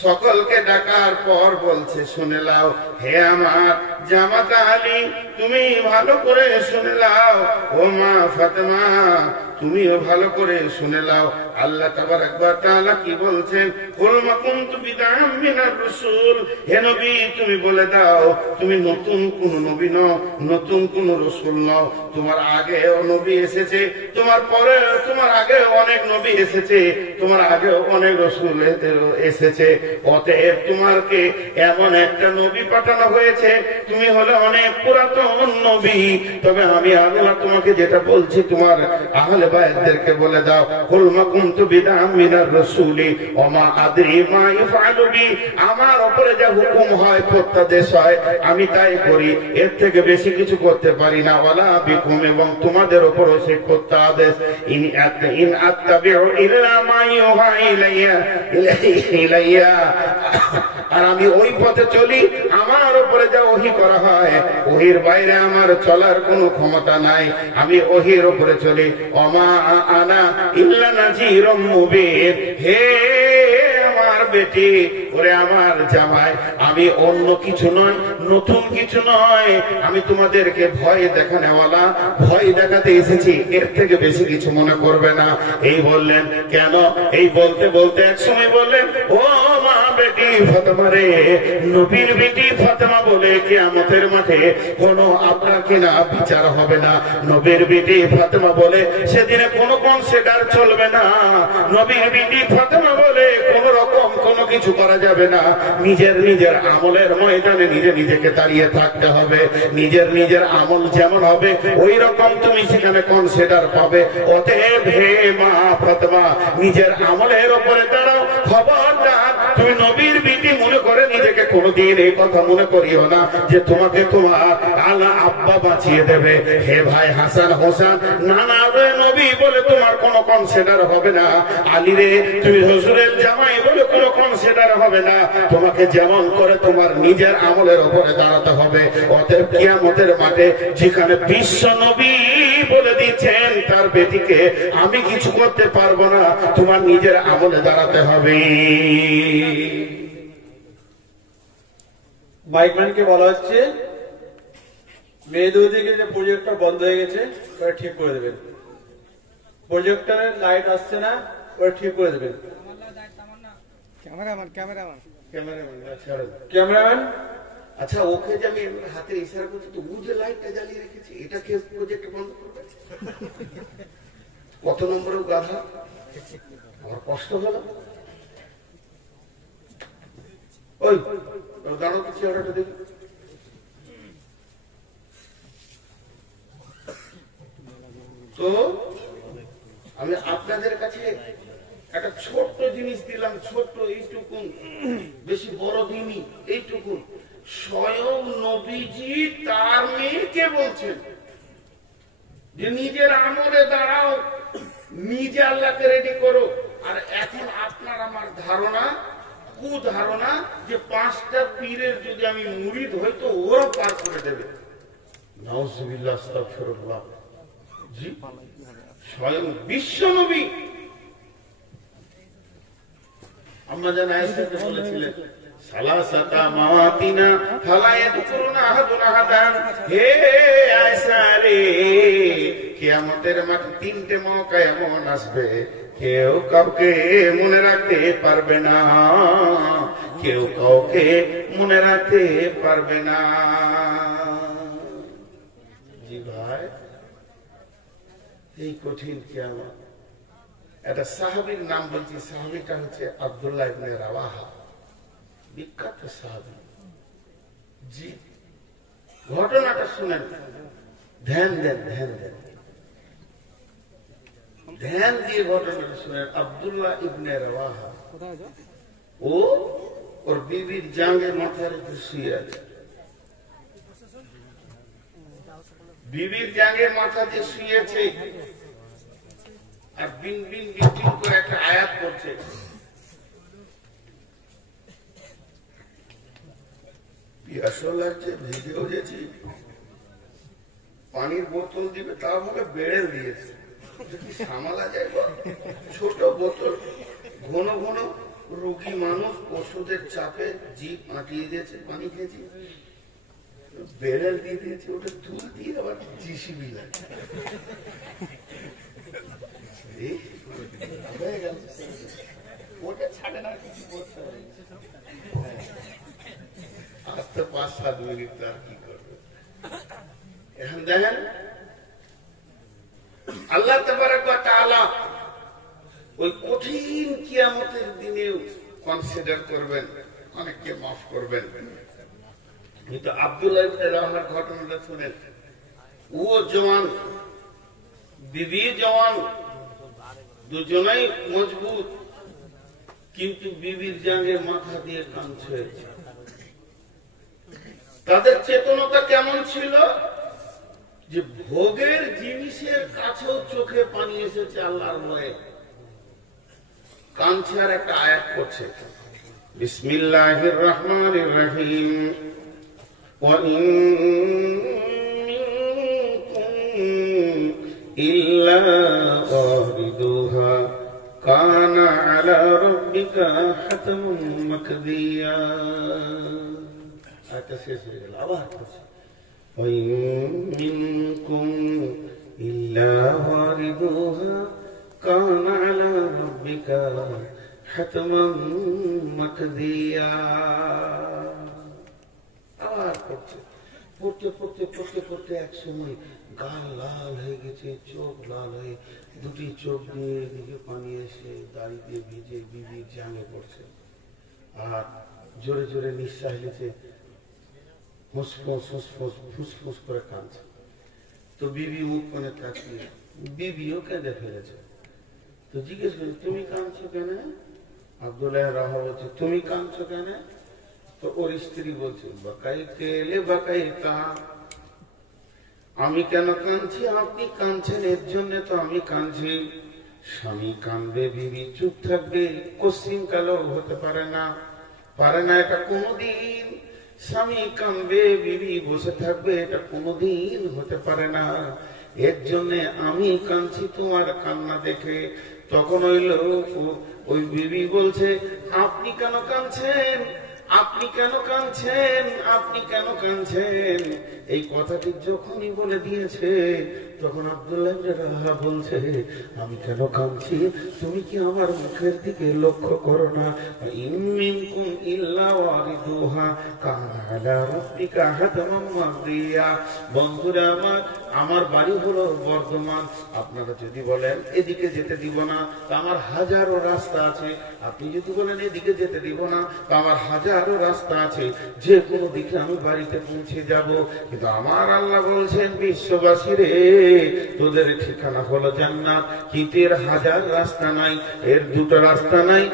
সকলকে ডাকার পর বলছে, শুনে লাও হে আমার জামাতা আলী, তুমি ভালো করে শুনে লাও। ও মা ফাতেমা, তুমিও ভালো করে শুনে লাও। আল্লাহ তাবারক ওয়া তাআলা কি বলছেন? কুল মা কুনতু বিদআম মিনার রাসূল। হে নবী, তুমি বলে দাও তুমি নতুন কোন নবী নও, নতুন কোন রাসূল নও। তোমার আগেও নবী এসেছে, তোমার পরে, তোমার আগে অনেক নবী এসেছে, তোমার আগে অনেক রাসূল এসেছে। অতএব তোমাকে এমন একটা নবী পাঠানো হয়েছে, তুমি হলে অনেক পুরাতন নবী। তবে আমি আল্লাহ তোমাকে যেটা বলছি, তোমার আহলে বাইতদেরকে বলে দাও, কুল মা কুনতু বিদআম মিনার রাসূলি ওয়া মা আদরি মা ইফআলু বি। আমার উপরে যা হুকুম হয়, প্রত্যাদেশ হয়, আমি তাই করি, এর থেকে বেশি কিছু করতে পারি না। ওয়ালা বিকুম, এবং তোমাদের উপরও সে প্রত্যাদেশ। ইন আত্তাবিউ ইল্লা মা ইউহা ইলাইয়া। আর আমি ওই পথে চলি, আমার উপরে যা ওহী করা হয়, ওহীর বাইরে আমার চলার কোনো ক্ষমতা নাই। আমি ওহীর উপরে চলি। ওমা আনা ইল্লা নাযীরুম মুবিন। হে আমার বেটি, ওরে আমার জামাই, আমি অন্য কিছু নয়, নতুন কিছু নয়। আমি তোমাদেরকে ভয় দেখানেওয়ালা, ভয় দেখাতে এসেছি, এর থেকে বেশি কিছু মনে করবে না। এই বললেন। কেন? এই বলতে বলতে এক সময় বললেন, ও মা বেটি ফাতেমা রে, নবীর বেটি ফাতেমা বলে কিয়ামতের মাঠে কোনো আপনার কিনা বিচার হবে না। নবীর বেটি ফাতেমা বলে সেদিনে কোনো কনসিডার চলবে না। নবীর বেটি ফাতেমা বলে কোন রকম কোনো কিছু করা যাবে না। নিজের আমলের ময়দানে নিজেকে দাঁড়িয়ে থাকতে হবে। নিজের আমল যেমন হবে ওই রকম তুমি সেখানে কনসিডার পাবে। অতএব হে মা ফাতেমা, নিজের আমলের উপরে দাঁড়াও। খবরদার তুমি নবীর বিটি মনে করে নিজেকে কোনদিন এই কথা মনে করিও না যে তোমাকে তোমার আলা আব্বা বাঁচিয়ে দেবে। হে ভাই হাসান হোসেন, নানা রে নবী বলে তোমার কোনো কনসিডার হবে না। আলী রে, তুমি হুজুরের জামাই বলে কোনো কনসিডার হবে না। তোমাকে যেমন করে তোমার নিজের আমলের উপরে দাঁড়াতে হবে। অতএব কিয়ামতের মাঠে যেখানে বিশ্ব নবী বলে দিচ্ছেন তার বেটিকে, আমি কিছু করতে পারবো না, তোমার নিজের আমলে দাঁড়াতে হবে। মাইকম্যানকে বলা হচ্ছে মেয়েদের দিকে যে প্রজেক্টর বন্ধ হয়ে গেছে ওটা ঠিক করে দেবেন। প্রজেক্টরের লাইট আসছে না, ওটা ঠিক করে দেবেন। ক্যামেরাম্যান, আচ্ছা ওকে যে আমি হাতের ইশারা করছি, তো ও যে লাইটটা জ্বালিয়ে রেখেছি, এটা কে প্রজেক্ট বন্ধ করবে? কত নম্বরের গাধা, আমার কষ্ট হলো। ওই দাঁড়ো, কিছু চেহারাটা দেখি। তো আমি আপনাদের কাছে একটা ছোট্ট জিনিস দিলাম, ছোট্ট এইটুকুন, বেশি বড় দিনই এইটুকুন। স্বয়ং নবীজি তার মেয়েকে বলছেন যে নিজের আমলে দাঁড়াও, নিজে আল্লাহকে রেডি করো। আর এখন আপনার আমার ধারণা, কুধারণা, যে 5টা পীরের যদি আমি মুরিদ হই তো ওরা পার করে দেবে। নাউজুবিল্লাহ, আস্তাগফিরুল্লাহ। জি, স্বয়ং বিশ্ব নবী আম্মা জান আয়েশাকে বলেছিলেন, সালাসাতা মাওয়াতিনা ফালা ইয়াযকুরুনা আহাদুন আহাদান। হে আয়েশা রে, কিয়ামতের মাঠে 3টে মওকা এমন আসবে, কেউ কাউকে মনে রাখতে পারবে না, কেউ কাউকে মনে রাখতে পারবে না। জি ভাই, এই কঠিন কিয়ামত। একটা সাহাবীর নাম বলছি, সাহাবীটা হচ্ছে আব্দুল্লাহ ইবনে রাওয়াহা, বিখ্যাত সাহাবী। জি, ঘটনাটা শুনেন, ধ্যান দেন, ধ্যান দেন, ধ্যান দিয়ে ঘটনাটা শুনেন। আব্দুল্লাহ ইবনে রাওয়াহা ও ওর বিবির জাঙ্গের মাথার উপর শুয়ে আছে। বিবির জাঙ্গের মাথা দিয়ে শুয়েছে আর বিন বিন বিন করে একটা আয়াত করছে। পিয়াসও লাগছে, ভিজে উঠেছি, পানির বোতল দিবে, তার মধ্যে বেড়েল দিয়েছে, সামালা যায়। ছোট বোতল, ঘন ঘন রোগী মানুষ, ওষুধের চাপে জিভ আঁটিয়ে দিয়েছে, পানি খেয়েছি, বেড়েল দিয়ে দিয়েছে, ওটা দুধ দিয়ে আবার জিসিবি লাগে। ওটা ছাড়ে না, কিছু করতে হবে। আজ তো 5-7 মিনিট, আর কি করবে। এখন দেখেন আল্লাহ তাবারক ওয়া তাআলা ওই কঠিন কিয়ামতের দিনেও কনসিডার করবেন, অনেককে মাফ করবেন। কিন্তু আব্দুল্লাহ ইবনে রাওয়াহার ঘটনাটা শুনেন। ও জওয়ান, বিবি জওয়ান, দুজনেই মজবুত, কিন্তু বিবির জাঙ্গে মাথা দিয়ে কাঁদছে। তাদের চেতনতা কেমন ছিল যে ভোগের জিনিসের কাছেও চোখে পানি এসেছে আল্লাহর ভয়ে। কাঁদছে আর একটা আয়াত করছে, বিসমিল্লাহির রহমানির রহিম, ওয়া ইন মিনকুম ইল্লা ওয়ারিদুহা কানা আলা রাব্বিকা হাতমান মাকদিয়া। আয়াতটা শেষ হয়ে গেল, আবার করছে, ওয়া ইন মিনকুম ইল্লা ওয়ারিদুহা কানা আলা রাব্বিকা হাতমান মাকদিয়া। আবার করছে, পড়তে পড়তে পড়তে পড়তে এক সময় গাল লাল হয়ে গেছে, চোখ লাল হয়ে, দুটি চোখ দিয়ে দিকে পানি এসে দাড়ি দিয়ে ভিজে বিবির জাঙ্গে পড়ছে। আর জোরে জোরে নিঃশ্বাস নিচ্ছে, ফুসফুস করে কাঁদছে। তো বিবি মুখ কোণে তাকিয়ে, বিবিও কেঁদে ফেলেছে। তো জিজ্ঞেস করি, তুমি কাঁদছো কেন? আব্দুল্লাহ রাওয়াহা বলছে, তুমি কাঁদছো কেন? তো ওর স্ত্রী বলছে, বাকাইতে লে বাকাইতা, আমি কেন কাঁদছি? আপনি কাঁদছেন, এর জন্য তো আমি কাঁদছি। স্বামী কাঁদবে, বিবি চুপ থাকবে, কোশ্চিন কালেও হতে পারে না, পারে না এটা কোনোদিন। স্বামী কাঁদবে, বিবি বসে থাকবে, এটা কোনোদিন হতে পারে না। এর জন্য আমি কাঁদছি তোমার কান্না দেখে। তখন ওই বিবি বলছে, আপনি কেন কাঁদছেন? আপনি কেন কাঁদছেন? আপনি কেন কাঁদছেন? এই কথাটি যখনই বলে দিয়েছে, তখন আব্দুল্লাহ ইবনে রাওয়াহা বলছে, আমি কেন কাঁদছি তুমি কি আমার মুখের দিকে লক্ষ্য করো না? ইন মিনকুম ইল্লা ওয়ারিদুহা কানা আলা রাব্বিকা হাতমান মাকদিয়া। বন্ধুরা আমার বাড়ি হলো বর্ধমান, আপনারা যদি বলেন এদিকে যেতে দিব না, তা আমার হাজারো রাস্তা আছে। আপনি যদি বলেন এদিকে যেতে দিব না, তা আমার হাজারো রাস্তা আছে, যে কোনো দিকে আমি বাড়িতে পৌঁছে যাব। কিন্তু আমার আল্লাহ বলছেন, বিশ্ববাসী রে, তোদের ঠিকানা হলো জান্নাত। কিন্তু এর হাজার রাস্তা নাই, এর দুটো রাস্তা নাই,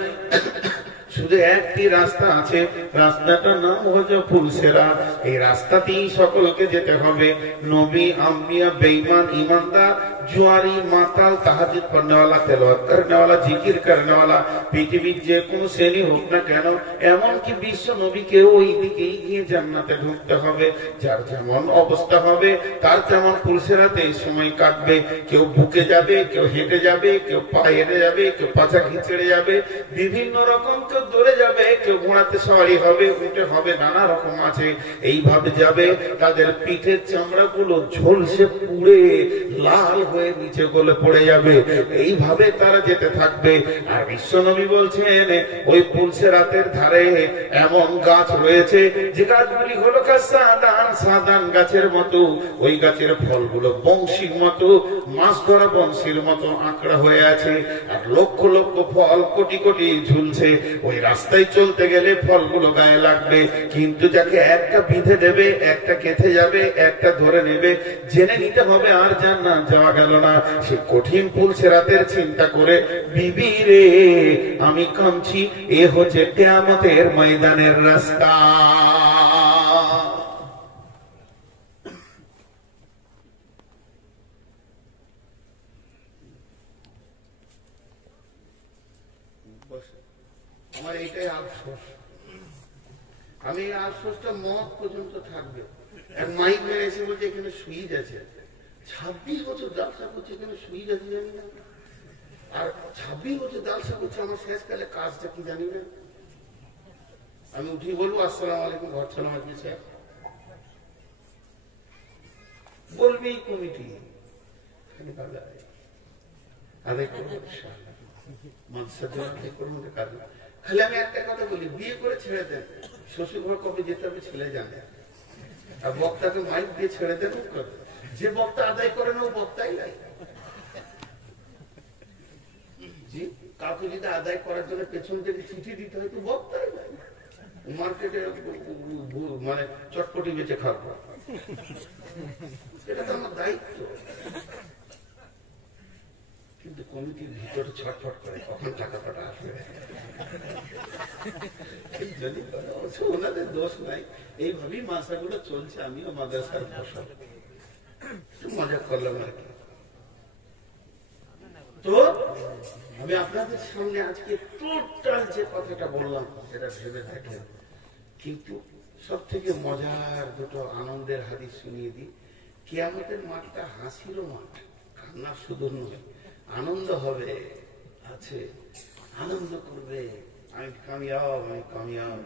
শুধু একটি রাস্তা আছে, রাস্তাটার নাম হচ্ছে ফুলসেরাত। এই রাস্তাতেই সকলকে যেতে হবে। নবী, আম্বিয়া, বেঈমান, ইমানদার, জুয়ারি, মাতাল, তাহাজ্জুদ পড়নেওয়ালা, তেলাওয়াত করনেওয়ালা, জিকির করনেওয়ালা, পৃথিবীর যে কোনো শ্রেণী হোক না কেন, এমনকি বিশ্ব নবীকেও ওই দিকেই গিয়ে জান্নাতে ঢুকতে হবে। যার যেমন অবস্থা হবে, তার তেমন ফুলসেরাতে সময় কাটবে। কেউ বুকে যাবে, কেউ হেঁটে যাবে, কেউ পা হেঁটে যাবে, কেউ পাছা খিচড়ে যাবে, বিভিন্ন রকম, কেউ দৌড়ে যাবে, কেউ ঘোড়াতে সওয়ারি হবে, উঠে হবে, নানা রকম আছে। এইভাবে যাবে, তাদের পিঠের চামড়া গুলো ঝলসে পুড়ে লাল হয়ে নিচে গলে পড়ে যাবে। এইভাবে তারা যেতে থাকবে। আর বিশ্বনবী বলছেন, ওই ফুলসেরাতের ধারে এমন গাছ রয়েছে যে গাছগুলি হলো সাদান গাছের মতো। ওই গাছের ফলগুলো বংশীর মতো, মাছ ধরা বংশীর মতো আঁকড়া হয়ে আছে। আর লক্ষ লক্ষ ফল কোটি কোটি ঝুলছে। ওই ওই রাস্তায় চলতে গেলে ফলগুলো গায়ে লাগবে, কিন্তু যাকে একটা বিঁধে দেবে, একটা কেটে যাবে, একটা ধরে নেবে, জেনে নিতে হবে আর জান্নাত যাওয়া গেল না। সে কঠিন পুলসিরাতের চিন্তা করে, বিবি রে আমি কাঁদছি, এ হচ্ছে কিয়ামতের ময়দানের রাস্তা। আমার এইটাই আফসোস, আমি আফসোসটা মত পর্যন্ত থাকবে। এক মাইক মেরে এসে বলছে এখানে সুইচ আছে, 26 বছর ব্যবসা করছে, এখানে সুইচ আছে জানি না, আর 26 বছর ব্যবসা করছে, আমার শেষকালে কাজটা কি জানি না। আমি উঠি বলবো আসসালামু আলাইকুম, ঘর সালাম আজকে স্যার বলবি কমিটি আদায় করবো, খালি আমি একটা কথা বলি, বিয়ে করে ছেড়ে দেন, শ্বশুর ঘর কবে যেতে হবে ছেলে জানে, আর বক্তাকে মাইক দিয়ে ছেড়ে দেন। যে বক্তা আদায় করে না ও বক্তাই নাই। জি, কাউকে যদি আদায় করার জন্য পেছন থেকে চিঠি দিতে হয় তো বক্তাই নাই, মার্কেটে মানে চটপটি বেঁচে খাবো, এটা তো আমার দায়িত্ব। কিন্তু কমিটির ভিতরে ছটফট করে কখন টাকা পাটা আসবে, ওনাদের দোষ নাই, এইভাবেই মাদ্রাসাগুলো চলছে। আমিও মাদ্রাসার ফসল, মজা করলাম আর কি। তো আমি আপনাদের সামনে আজকে টোটাল যে কথাটা বললাম সেটা ভেবে দেখেন, কিন্তু সব থেকে মজার দুটো আনন্দের হাদিস শুনিয়ে দিই। কিয়ামতের মাঠটা হাসিরও মাঠ, কান্না শুধু নয়, আনন্দ হবে, আছে আনন্দ করবে, আমি কামিয়াব, আমি কামিয়াব।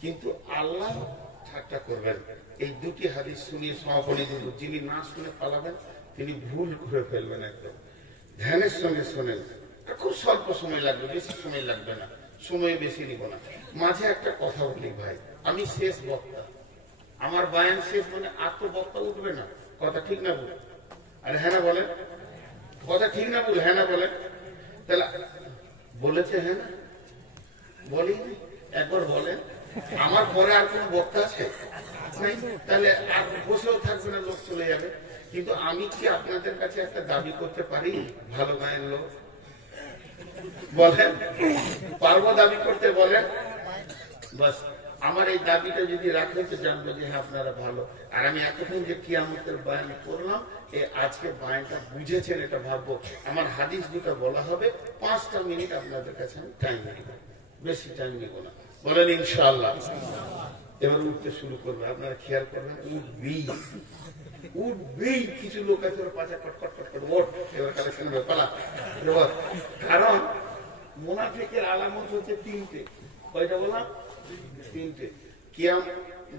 কিন্তু আল্লাহ ঠাট্টা করবেন। এই দুটি হাদিস শুনিয়ে সমাপনী দিল, যিনি না শুনে পালাবেন তিনি ভুল করে ফেলবেন। একদম ধ্যানের সঙ্গে শোনেন, খুব স্বল্প সময় লাগবে, বেশি সময় লাগবে না, সময় বেশি নিব না। মাঝে একটা কথা বলি ভাই, আমি শেষ বক্তা, আমার বায়ান শেষ মানে আর তো বক্তা উঠবে না, কথা ঠিক না বল? আরে হ্যাঁ না বলেন, কথা ঠিক না বল? হ্যাঁ না বলেন? তাহলে বলেছে হ্যাঁ না বলি, একবার বলেন আমার পরে আর কোন বক্তা আছে? তাহলে আর বসেও থাকবে না, লোক চলে যাবে। কিন্তু আমি কি আপনাদের কাছে একটা দাবি করতে পারি ভালো গায়ের লোক? বলেন, পারবো দাবি করতে? বলেন। বাস আমার এই দাবিটা যদি রাখলে তো জানবো যে হ্যাঁ আপনারা ভালো। আর আমি এতক্ষণ যে কিয়ামতের বয়ান করলাম, আজকে বয়ানটা বুঝেছেন এটা ভাববো। আমার হাদিস দুটো বলা হবে, 5টা মিনিট আপনাদের কাছে আমি টাইম নিব, বেশি টাইম নিব না। বলেন ইনশাআল্লাহ। এবার উঠতে শুরু করবে, আপনারা খেয়াল করবেন, উঠবেই। কিছু লোক আছে পাশে কটকট কটকট ওঠ, এবার কালেকশন হবে পালা। কারণ মুনাফিকের আলামত হচ্ছে 3টে। কয়টা বললাম? 3টে। কিয়াম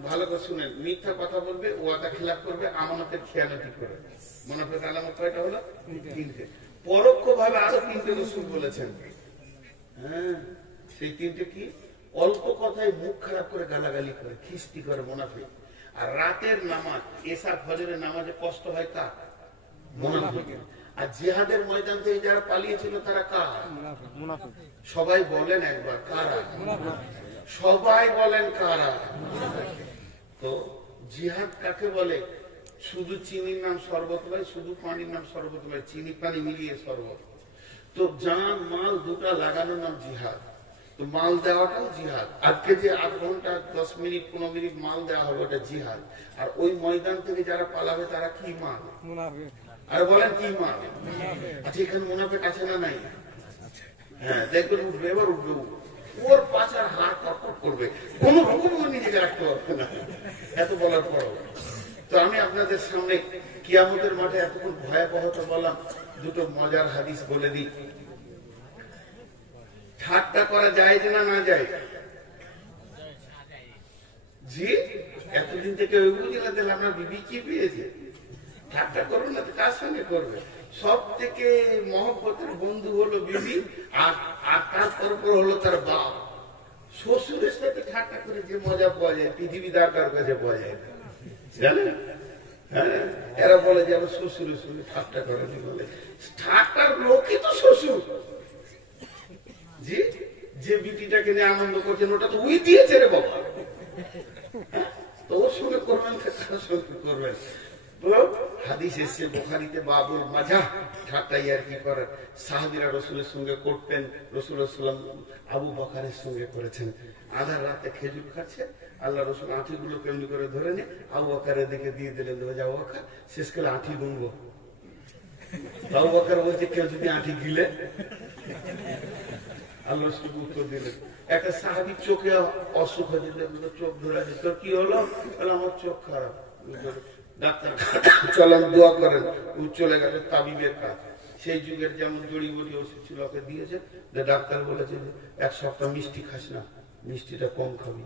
ভালো করে শুনেন, মিথ্যা কথা বলবে, ওয়াদা খেলাপ করবে, আমানতের খেয়ানতি করবে। মুনাফিক আলামত কয়টা হলো? 3টে। পরোক্ষ ভাবে আরো 3টে রাসূল বলেছেন। হ্যাঁ, সেই 3টে কি? অল্প কথায় মুখ খারাপ করে গালাগালি করে, খিস্তি করে মুনাফিক। আর রাতের নামাজ, এশা ফজরের নামাজে কষ্ট হয় কার? মুনাফিকের। আর জিহাদের ময়দান থেকে যারা পালিয়েছিল তারা কার? মুনাফিক। সবাই বলেন একবার, কারা? সবাই বলেন কারা? তো জিহাদ কাকে বলে? শুধু চিনির নাম শরবত নয়, শুধু পানির নাম শরবত নয়, চিনি পানি মিলিয়ে শরবত। তো জান মাল দুটা লাগানোর নাম জিহাদ। তো মাল দেওয়াটাও জিহাদ। আজকে যে 8 ঘন্টা 10 মিনিট 15 মিনিট মাল দেওয়া হবে ওটা জিহাদ। আর ওই ময়দান থেকে যারা পালাবে তারা কি মাল? মুনাফিক। আর বলেন কি মাল? আচ্ছা, এখানে মুনাফিক আছে না নাই? হ্যাঁ, দেখবেন উঠবে, এবার উঠবে, ওর পাছার হাত কটকট করবে, কোন রকম নিজেকে রাখতে পারবে না। এত বলার পরও তো আমি আপনাদের সামনে কিয়ামতের মাঠে এতক্ষণ ভয়াবহতা বললাম, দুটো মজার হাদিস বলে দিই। ঠাট্টা করা যায় না না যায়? জি, এতদিন থেকে ওই বুঝিনা দিলে আপনার বিবি কি পেয়েছে? ঠাট্টা করবে না তো কার সঙ্গে করবে? সব থেকে মহব্বতের বন্ধু হলো বিবি, আর তার পর হলো তার বাপ। শ্বশুরের সাথে ঠাট্টা করে যে মজা পাওয়া যায় পৃথিবী দাকার কাছে পাওয়া যায় না, জানেন? হ্যাঁ, এরা বলে যে আমার শ্বশুরের সঙ্গে ঠাট্টা করেনি, বলে ঠাট্টার লোকই তো শ্বশুর। জি, যে বিটিটাকে নিয়ে আনন্দ করছেন ওটা তো উই দিয়েছে রে বাবা, তো ওর সঙ্গে করবেন, কার সঙ্গে করবেন? হাদিস এসছে বুখারীতে, বাবুল মাজাহ, ঠাট্টা ইয়ার্কি করেন। সাহাবীরা রাসূলের সঙ্গে করতেন, রাসূল সাল্লাল্লাহু আলাইহি ওয়াসাল্লাম আবু বকরের সঙ্গে করেছেন। আধার রাতে খেজুর খাচ্ছে, আল্লাহ রাসূল আঁটিগুলো কেমনি করে ধরে নিয়ে আবু বকরের দিকে দিয়ে দিলেন, যাও বকর, শেষকালে আঁটি গুনবো। আবু বকর বলছে, কেউ যদি আঁটি গিলে? আল্লাহ শুধু উত্তর দিলেন। একটা সাহাবী চোখে অসুখ হয়ে দিল, চোখ ধরে আছে, তোর কি হলো? আমার চোখ খারাপ। ডাক্তার চলেন দোয়া করেন, চলে গেছে তাবিবের কাজ। সেই যুগের যেমন জড়িবুটি ওষুধ ছিল ওকে দিয়েছে, ডাক্তার বলেছে যে 1 সপ্তাহ মিষ্টি খাস না, মিষ্টিটা কম খাবি,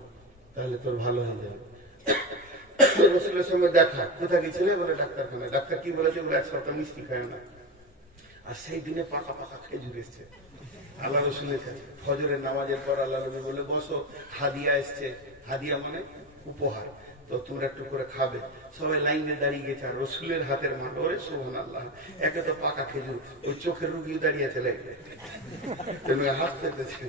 তাহলে তোর ভালো হয়ে যাবে। রসুলের সঙ্গে দেখা, কোথায় গেছিলে? বলে ডাক্তারখানায়। ডাক্তার কি বলেছে? 1 সপ্তাহ মিষ্টি খায় না। আর সেই দিনে পাকা পাকা খেজুর এসছে আল্লাহ রসুলের কাছে। ফজরের নামাজের পর আল্লাহ নবী বলে, বসো, হাদিয়া এসছে। হাদিয়া মানে উপহার, তো তোমরা একটু করে খাবে। সবাই লাইনে দাঁড়িয়ে গেছে, আর রসুলের হাতের মান, ওরে সুবহানাল্লাহ, একে তো পাকা খেজুর, ওই চোখের রুগী দাঁড়িয়ে চলে হাত পেতেছে।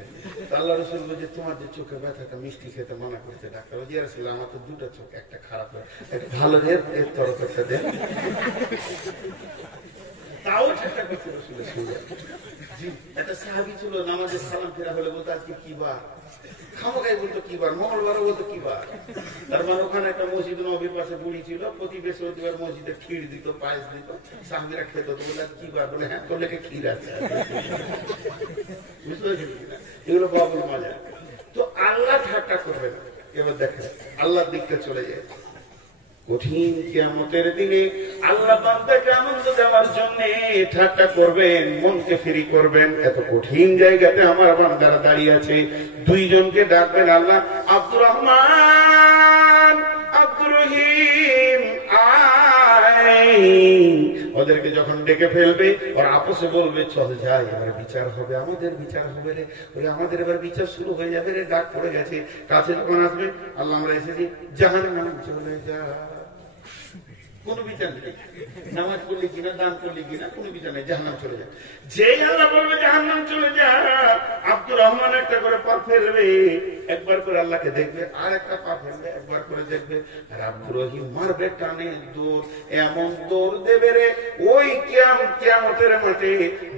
আল্লাহ রসুল বলছে, তোমার যে চোখে ব্যথাটা, মিষ্টি খেতে মানা করছে ডাক্তার। ওই যে রাসূল, আমার তো 2টা চোখ, একটা খারাপ, একটা ভালো, এর তরফ একটা দেন। তাও চেষ্টা করছে রসুলের সঙ্গে। একটা সাহাবী ছিল, নামাজে সালাম ফেরা হলে বলতো, আজকে কি বার? খামোখাই বলতো কি বার, মঙ্গলবারও বলতো কি বার। তার মানে ওখানে একটা মসজিদ নবীর পাশে বুড়ি ছিল, প্রতি বৃহস্পতিবার মসজিদে ক্ষীর দিত, পায়েস দিত, সাহাবীরা খেত। তো বলে, কি বার? বলে, হ্যাঁ, তোর লেগে ক্ষীর আছে। বুঝতে পেরেছি না? এগুলো বাবুল মজা। তো আল্লাহ ঠাট্টা করবে না। এবার দেখেন, আল্লাহর দিকটা চলে যায়। কঠিন কিয়ামতের দিনে আল্লাহ বান্দাকে আনন্দ দেওয়ার জন্য ঠাট্টা করবেন, মনকে ফ্রি করবেন। এত কঠিন জায়গাতে আমার বান্দারা দাঁড়িয়ে আছে। 2 জনকে ডাকবেন আল্লাহ, আব্দুর রহমান, আব্দুর রহিম, আয়। ওদেরকে যখন ডেকে ফেলবে, ওর আপসে বলবে, চল যাই, এবার বিচার হবে, আমাদের বিচার হবে রে, বলে আমাদের এবার বিচার শুরু হয়ে যাবে রে, ডাক পড়ে গেছে। কাছে যখন আসবে, আল্লাহ, আমরা এসেছি জাহান্নামে, চলে যা। কোন বিচার নেই, নামাজ পড়লি কিনা, দান করলি কিনা, কোন বিচার নেই, জাহান্নাম চলে যায়। যেই আল্লাহ বলবে জাহান্নাম চলে যা, আব্দুর রহমান একটা করে পা ফেলবে, একবার করে আল্লাহকে দেখবে, আর একটা পা ফেলবে, একবার করে দেখবে। আর আব্দুর রহিম মারবে টানে দৌড়, এমন দৌড় দেবে রে, ওই কিয়ামতের মাঠে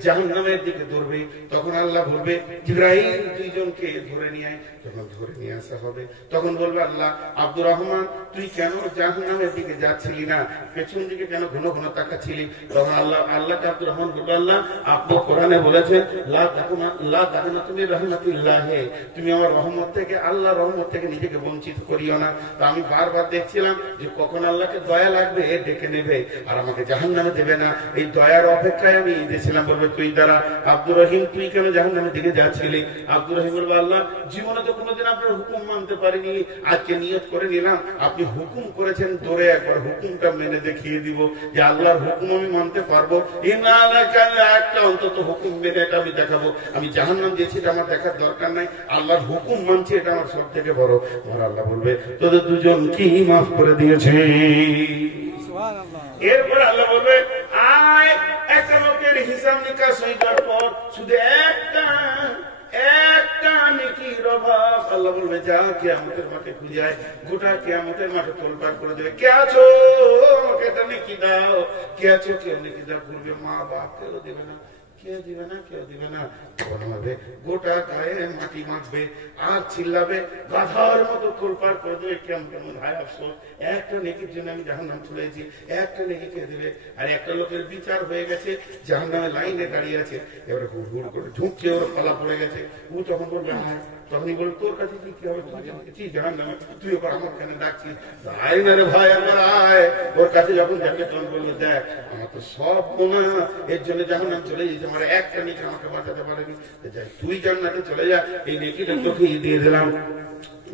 জাহান্নামের দিকে দৌড়বে। তখন আল্লাহ বলবে, জিবরাইল 2 জনকে ধরে নিয়ে আয়। যখন ধরে নিয়ে আসা হবে, তখন বলবে আল্লাহ, আব্দুর রহমান, তুই কেন জাহান্নামের দিকে যাচ্ছিলি না? পেছন দিকে কেন ঘন ঘন তাকাচ্ছিলি? তখন আল্লাহকে আব্দুর রহমান বলবে, আল্লাহ, আপনি কোরআনে বলেছেন, লা তাকনাতু রাহমাতিল্লাহ, তুমি আমার রহমত থেকে, আল্লাহর রহমত থেকে নিজেকে বঞ্চিত করিও না। তো আমি বারবার দেখছিলাম যে কখন আল্লাহকে দয়া লাগবে, ডেকে নেবে, আর আমাকে জাহান্নামে দেবে না। এই দয়ার অপেক্ষায় আমি দেখছিলাম। বলবে, তুই দ্বারা আব্দুর রহিম, তুই কেন জাহান্নামের দিকে যাচ্ছিলি? আব্দুর রহিম বলবে, আল্লাহ, জীবনে তো কোনোদিন আপনার হুকুম মানতে পারিনি, আজকে নিয়ত করে নিলাম, আপনি হুকুম করেছেন, দৌড়ে একবার হুকুমটা মেনে দেখিয়ে দিব যে আল্লাহর হুকুম আমি মানতে পারবো। একটা অন্তত হুকুম মেনে এটা আমি দেখাবো। আমি জাহান্নাম দিয়েছি, এটা আমার দেখার দরকার নাই, আল্লাহর হুকুম মানছি, এটা আমার সব থেকে বড়। আমার আল্লাহ বলবে, তোদের 2 জন কি মাফ করে দিয়েছে। এরপর আল্লাহ বলবে, আয়, একটা লোকের হিসাব নিকাশ হয়ে যাওয়ার পর শুধু একটা নেকির অভাব। আল্লাহ বলবে, যা, কিয়ামতের মাঠে খুঁজে আয়। গোটা কিয়ামতের মাঠে তোলপাড় করে দেবে, কে আছো, আমাকে একটা নেকি দাও, কে আছো, কেউ নেকি দাও করবে, মা বাপ কেউ দেবে না, কেউ দিবে না, কেউ দিবে না। হবে গোটা গায়ে মাটি মাখবে আর চিল্লাবে, গাধার মতো তোলপাড় করে দেবে। কেমন হায় আফসোস, একটা নেকির জন্য আমি জাহান্নাম চলে এসেছি, একটা নেকি কে দেবে? আর একটা লোকের বিচার হয়ে গেছে, জাহান্নামে লাইনে দাঁড়িয়ে আছে, এবারে হুড় হুড় করে ঢুকছে, ওর পালা পড়ে গেছে। ও তখন বলবে, হ্যাঁ, তখনই বলবে, তোর কাছে কি হবে, তুই জাহান্নামে, তুই এবার আমার কানে ডাকছিস, আয় না রে ভাই, আমার আয়। ওর কাছে যখন যাবে তখন বললো, দেখ, আমার তো সব গোনা, এর জন্য জাহান্নাম চলে যেতে, আমার একটা নেকি আমাকে বাঁচাতে পারেনি, তুই জান্নাতে চলে যা, এই নেকিটা তোকে দিয়ে দিলাম।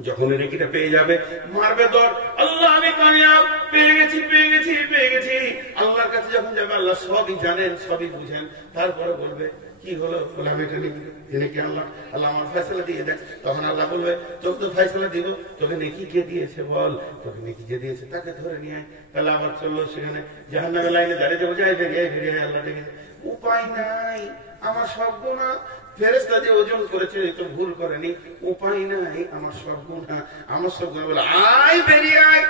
যখন নেকিটা পেয়ে যাবে, মারবে দর, আল্লাহ, আমি কামিয়াব, পেয়ে গেছি, পেয়ে গেছি, পেয়ে গেছি। আল্লাহর কাছে যখন যাবে, আল্লাহ সবই জানেন, সবই বুঝেন। তারপরে বলবে, কি হলো? বলে, আমি এটা নেকি আনলাম, আল্লাহ আমার ফয়সালা দিয়ে দেখ। তখন আল্লাহ বলবে, তোকে তো ফয়সালা দিব, তোকে নেকি কে দিয়েছে বল, তোকে নেকি কে দিয়েছে, তাকে ধরে নিয়ে আয়। তাহলে আবার চললো সেখানে জাহান্নামের লাইনে দাঁড়িয়ে যাবো, যাই দেখে ফিরে আল্লাহ ডেকে, উপায় নাই, আমার সব গুনাহ ফেরেশতা যে ওজন করেছে তো ভুল করেনি, উপায় নাই, আমার সব গুনাহ, আমার সব গুনাহ বলে আয় বেরিয়ে আয়।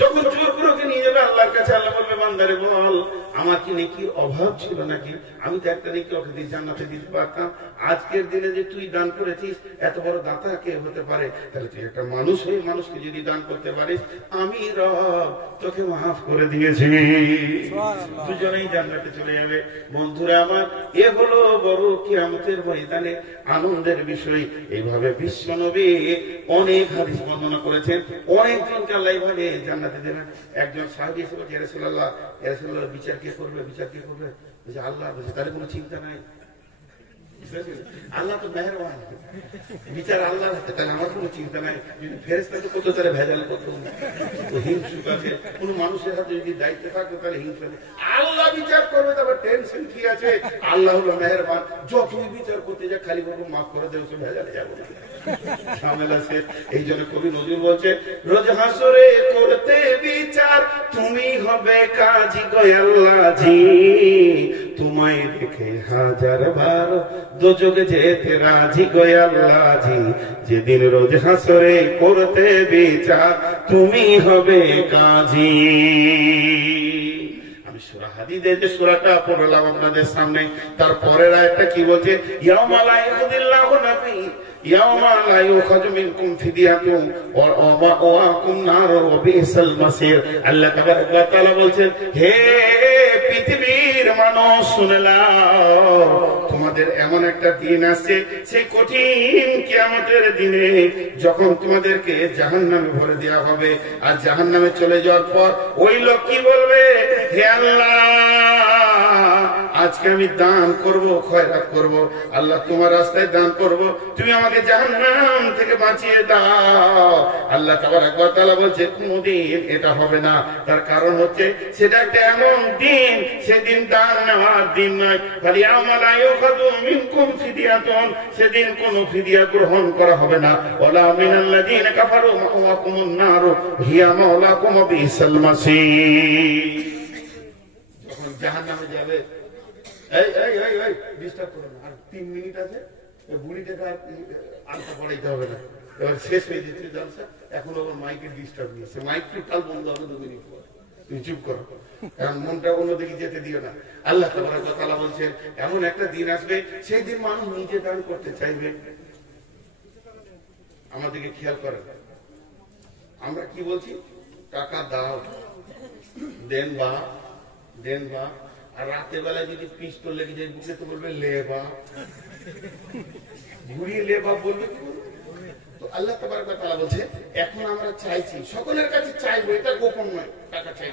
যখন জোর করে ওকে নিয়ে যাবে আল্লাহর কাছে, আল্লাহ বলবে বান্দারে বল আমার কি নেকির অভাব ছিল নাকি? আমি তো একটা নেকি ওকে দিয়ে জান্নাতে দিতে পারতাম। আজকের দিনে যে তুই দান করেছিস, এত বড় দাতা কে হতে পারে? তাহলে তুই একটা মানুষ হয়ে মানুষকে যদি দান করতে পারিস, আমি রব তোকে মাফ করে দিয়েছি, দুজনেই জান্নাতে চলে যাবে। বন্ধুরা আমার, এ হলো বড় কিয়ামতের ময়দানে আনন্দের বিষয়। এইভাবে বিশ্ব নবী অনেক হাদিস বর্ণনা করেছেন, অনেকজনকে আল্লাহ এইভাবে জান্নাতে দেবেন। একজন সাহাবী এসে বলছে, ইয়া রাসূলুল্লাহ, ইয়া রাসূলুল্লাহ, বিচার কে করবে, বিচার কে করবে? বলছে আল্লাহ। বলছে তাহলে কোনো চিন্তা নাই, আল্লাহ তো মেহেরবান, বিচার আল্লাহর হাতে, তাহলে আমার কোনো চিন্তা নাই। যদি ফেরেশতাকে কত তারে ভেজাল করতো, হিংসুক আছে, কোন মানুষের হাতে যদি দায়িত্ব থাকতো তাহলে হিংসা নেই, আল্লাহ বিচার করবে, তারপর টেনশন কি আছে? আল্লাহ হলো মেহেরবান, যতই বিচার করতে যা খালি বলবো মাফ করে দেবে, সে ভেজালে যাবো না, ঝামেলা শেষ। এই জন্য কবি নজরুল বলছে, রোজ হাসরে করতে বিচার তুমি হবে কাজী গো আল্লাহজি, তোমায় দেখে হাজার বার দোজকে যেতে রাজি গো আল্লাহজি, যেদিন রোজ হাসরে করতে বিচার তুমি হবে কাজী। আমি সূরা হাদীদের যে সূরাটা পড়লাম আপনাদের সামনে, তারপরের আয়াতটা কি বলছে? ইয়াউমা লা ইয়াখযিল্লাহু নাবী ইয়াউমা লা ইউখাযু মিনকুম ফিদিয়াতুন ওয়া মাওয়াকুম নার ওয়া বিসাল মাসির। আল্লাহ তাবারক ওয়া তাআলা বলছেন, হে পৃথিবীর মানুষ শুনে নাও, তোমাদের এমন একটা দিন আসছে, সেই কঠিন কিয়ামতের দিনে যখন তোমাদেরকে জাহান্নামে ভরে দেওয়া হবে, আর জাহান্নামে চলে যাওয়ার পর ওই লোক কি বলবে? হে আল্লাহ, আজকে আমি দান করব, খয়রাত করব, আল্লাহ তোমার রাস্তায় দান করব, তুমি আমাকে জাহান্নাম থেকে বাঁচিয়ে দাও। আল্লাহ তাবারক ওয়া তাআলা বলছে কোনদিন এটা হবে না। তার কারণ হচ্ছে সেটা একটা এমন দিন, সেদিন দান নেওয়ার দিন নয়। ফালিয়াউমা লা ইউখাযু মিনকুম ফিদিয়াতুন, সেদিন কোনো ফিদিয়া গ্রহণ করা হবে না। ওয়ালা মিনাল্লাযীনা কাফারু মাওয়াকুমুন নার হিয়া মাওলাকুম ওয়া বিসাল মাসীর। যখন জাহান্নামে যাবে, এই এই এই এই ডিস্টার্ব করো না, আর 3 মিনিট আছে, বুড়িটাকে আলতা পড়াইতে হবে না, এবার শেষ হয়ে যেতে জলসা। এখন আবার মাইকের ডিস্টার্ব নিয়েছে, মাইক টোটাল বন্ধ হবে 2 মিনিট পর, তুমি চুপ করো, কারণ মনটা অন্যদিকে যেতে দিও না। আল্লাহ তাবারক ওয়া তাআলা বলছেন এমন একটা দিন আসবে, সেই দিন মানুষ নিজে দান করতে চাইবে। আমাদেরকে খেয়াল করেন, আমরা কি বলছি? টাকা দাও, দেন বা, দেন বা, আর রাতের বেলায় যদি পিস্তল লেগে যায় বুকে তো বলবে লেবা, ঘুরিয়ে লেবা বলবে। তো আল্লাহ তাবারক ওয়া তাআলা বলছে এখন আমরা চাইছি, সকলের কাছে চাইবো, এটা গোপন নয়, টাকা চাইবো।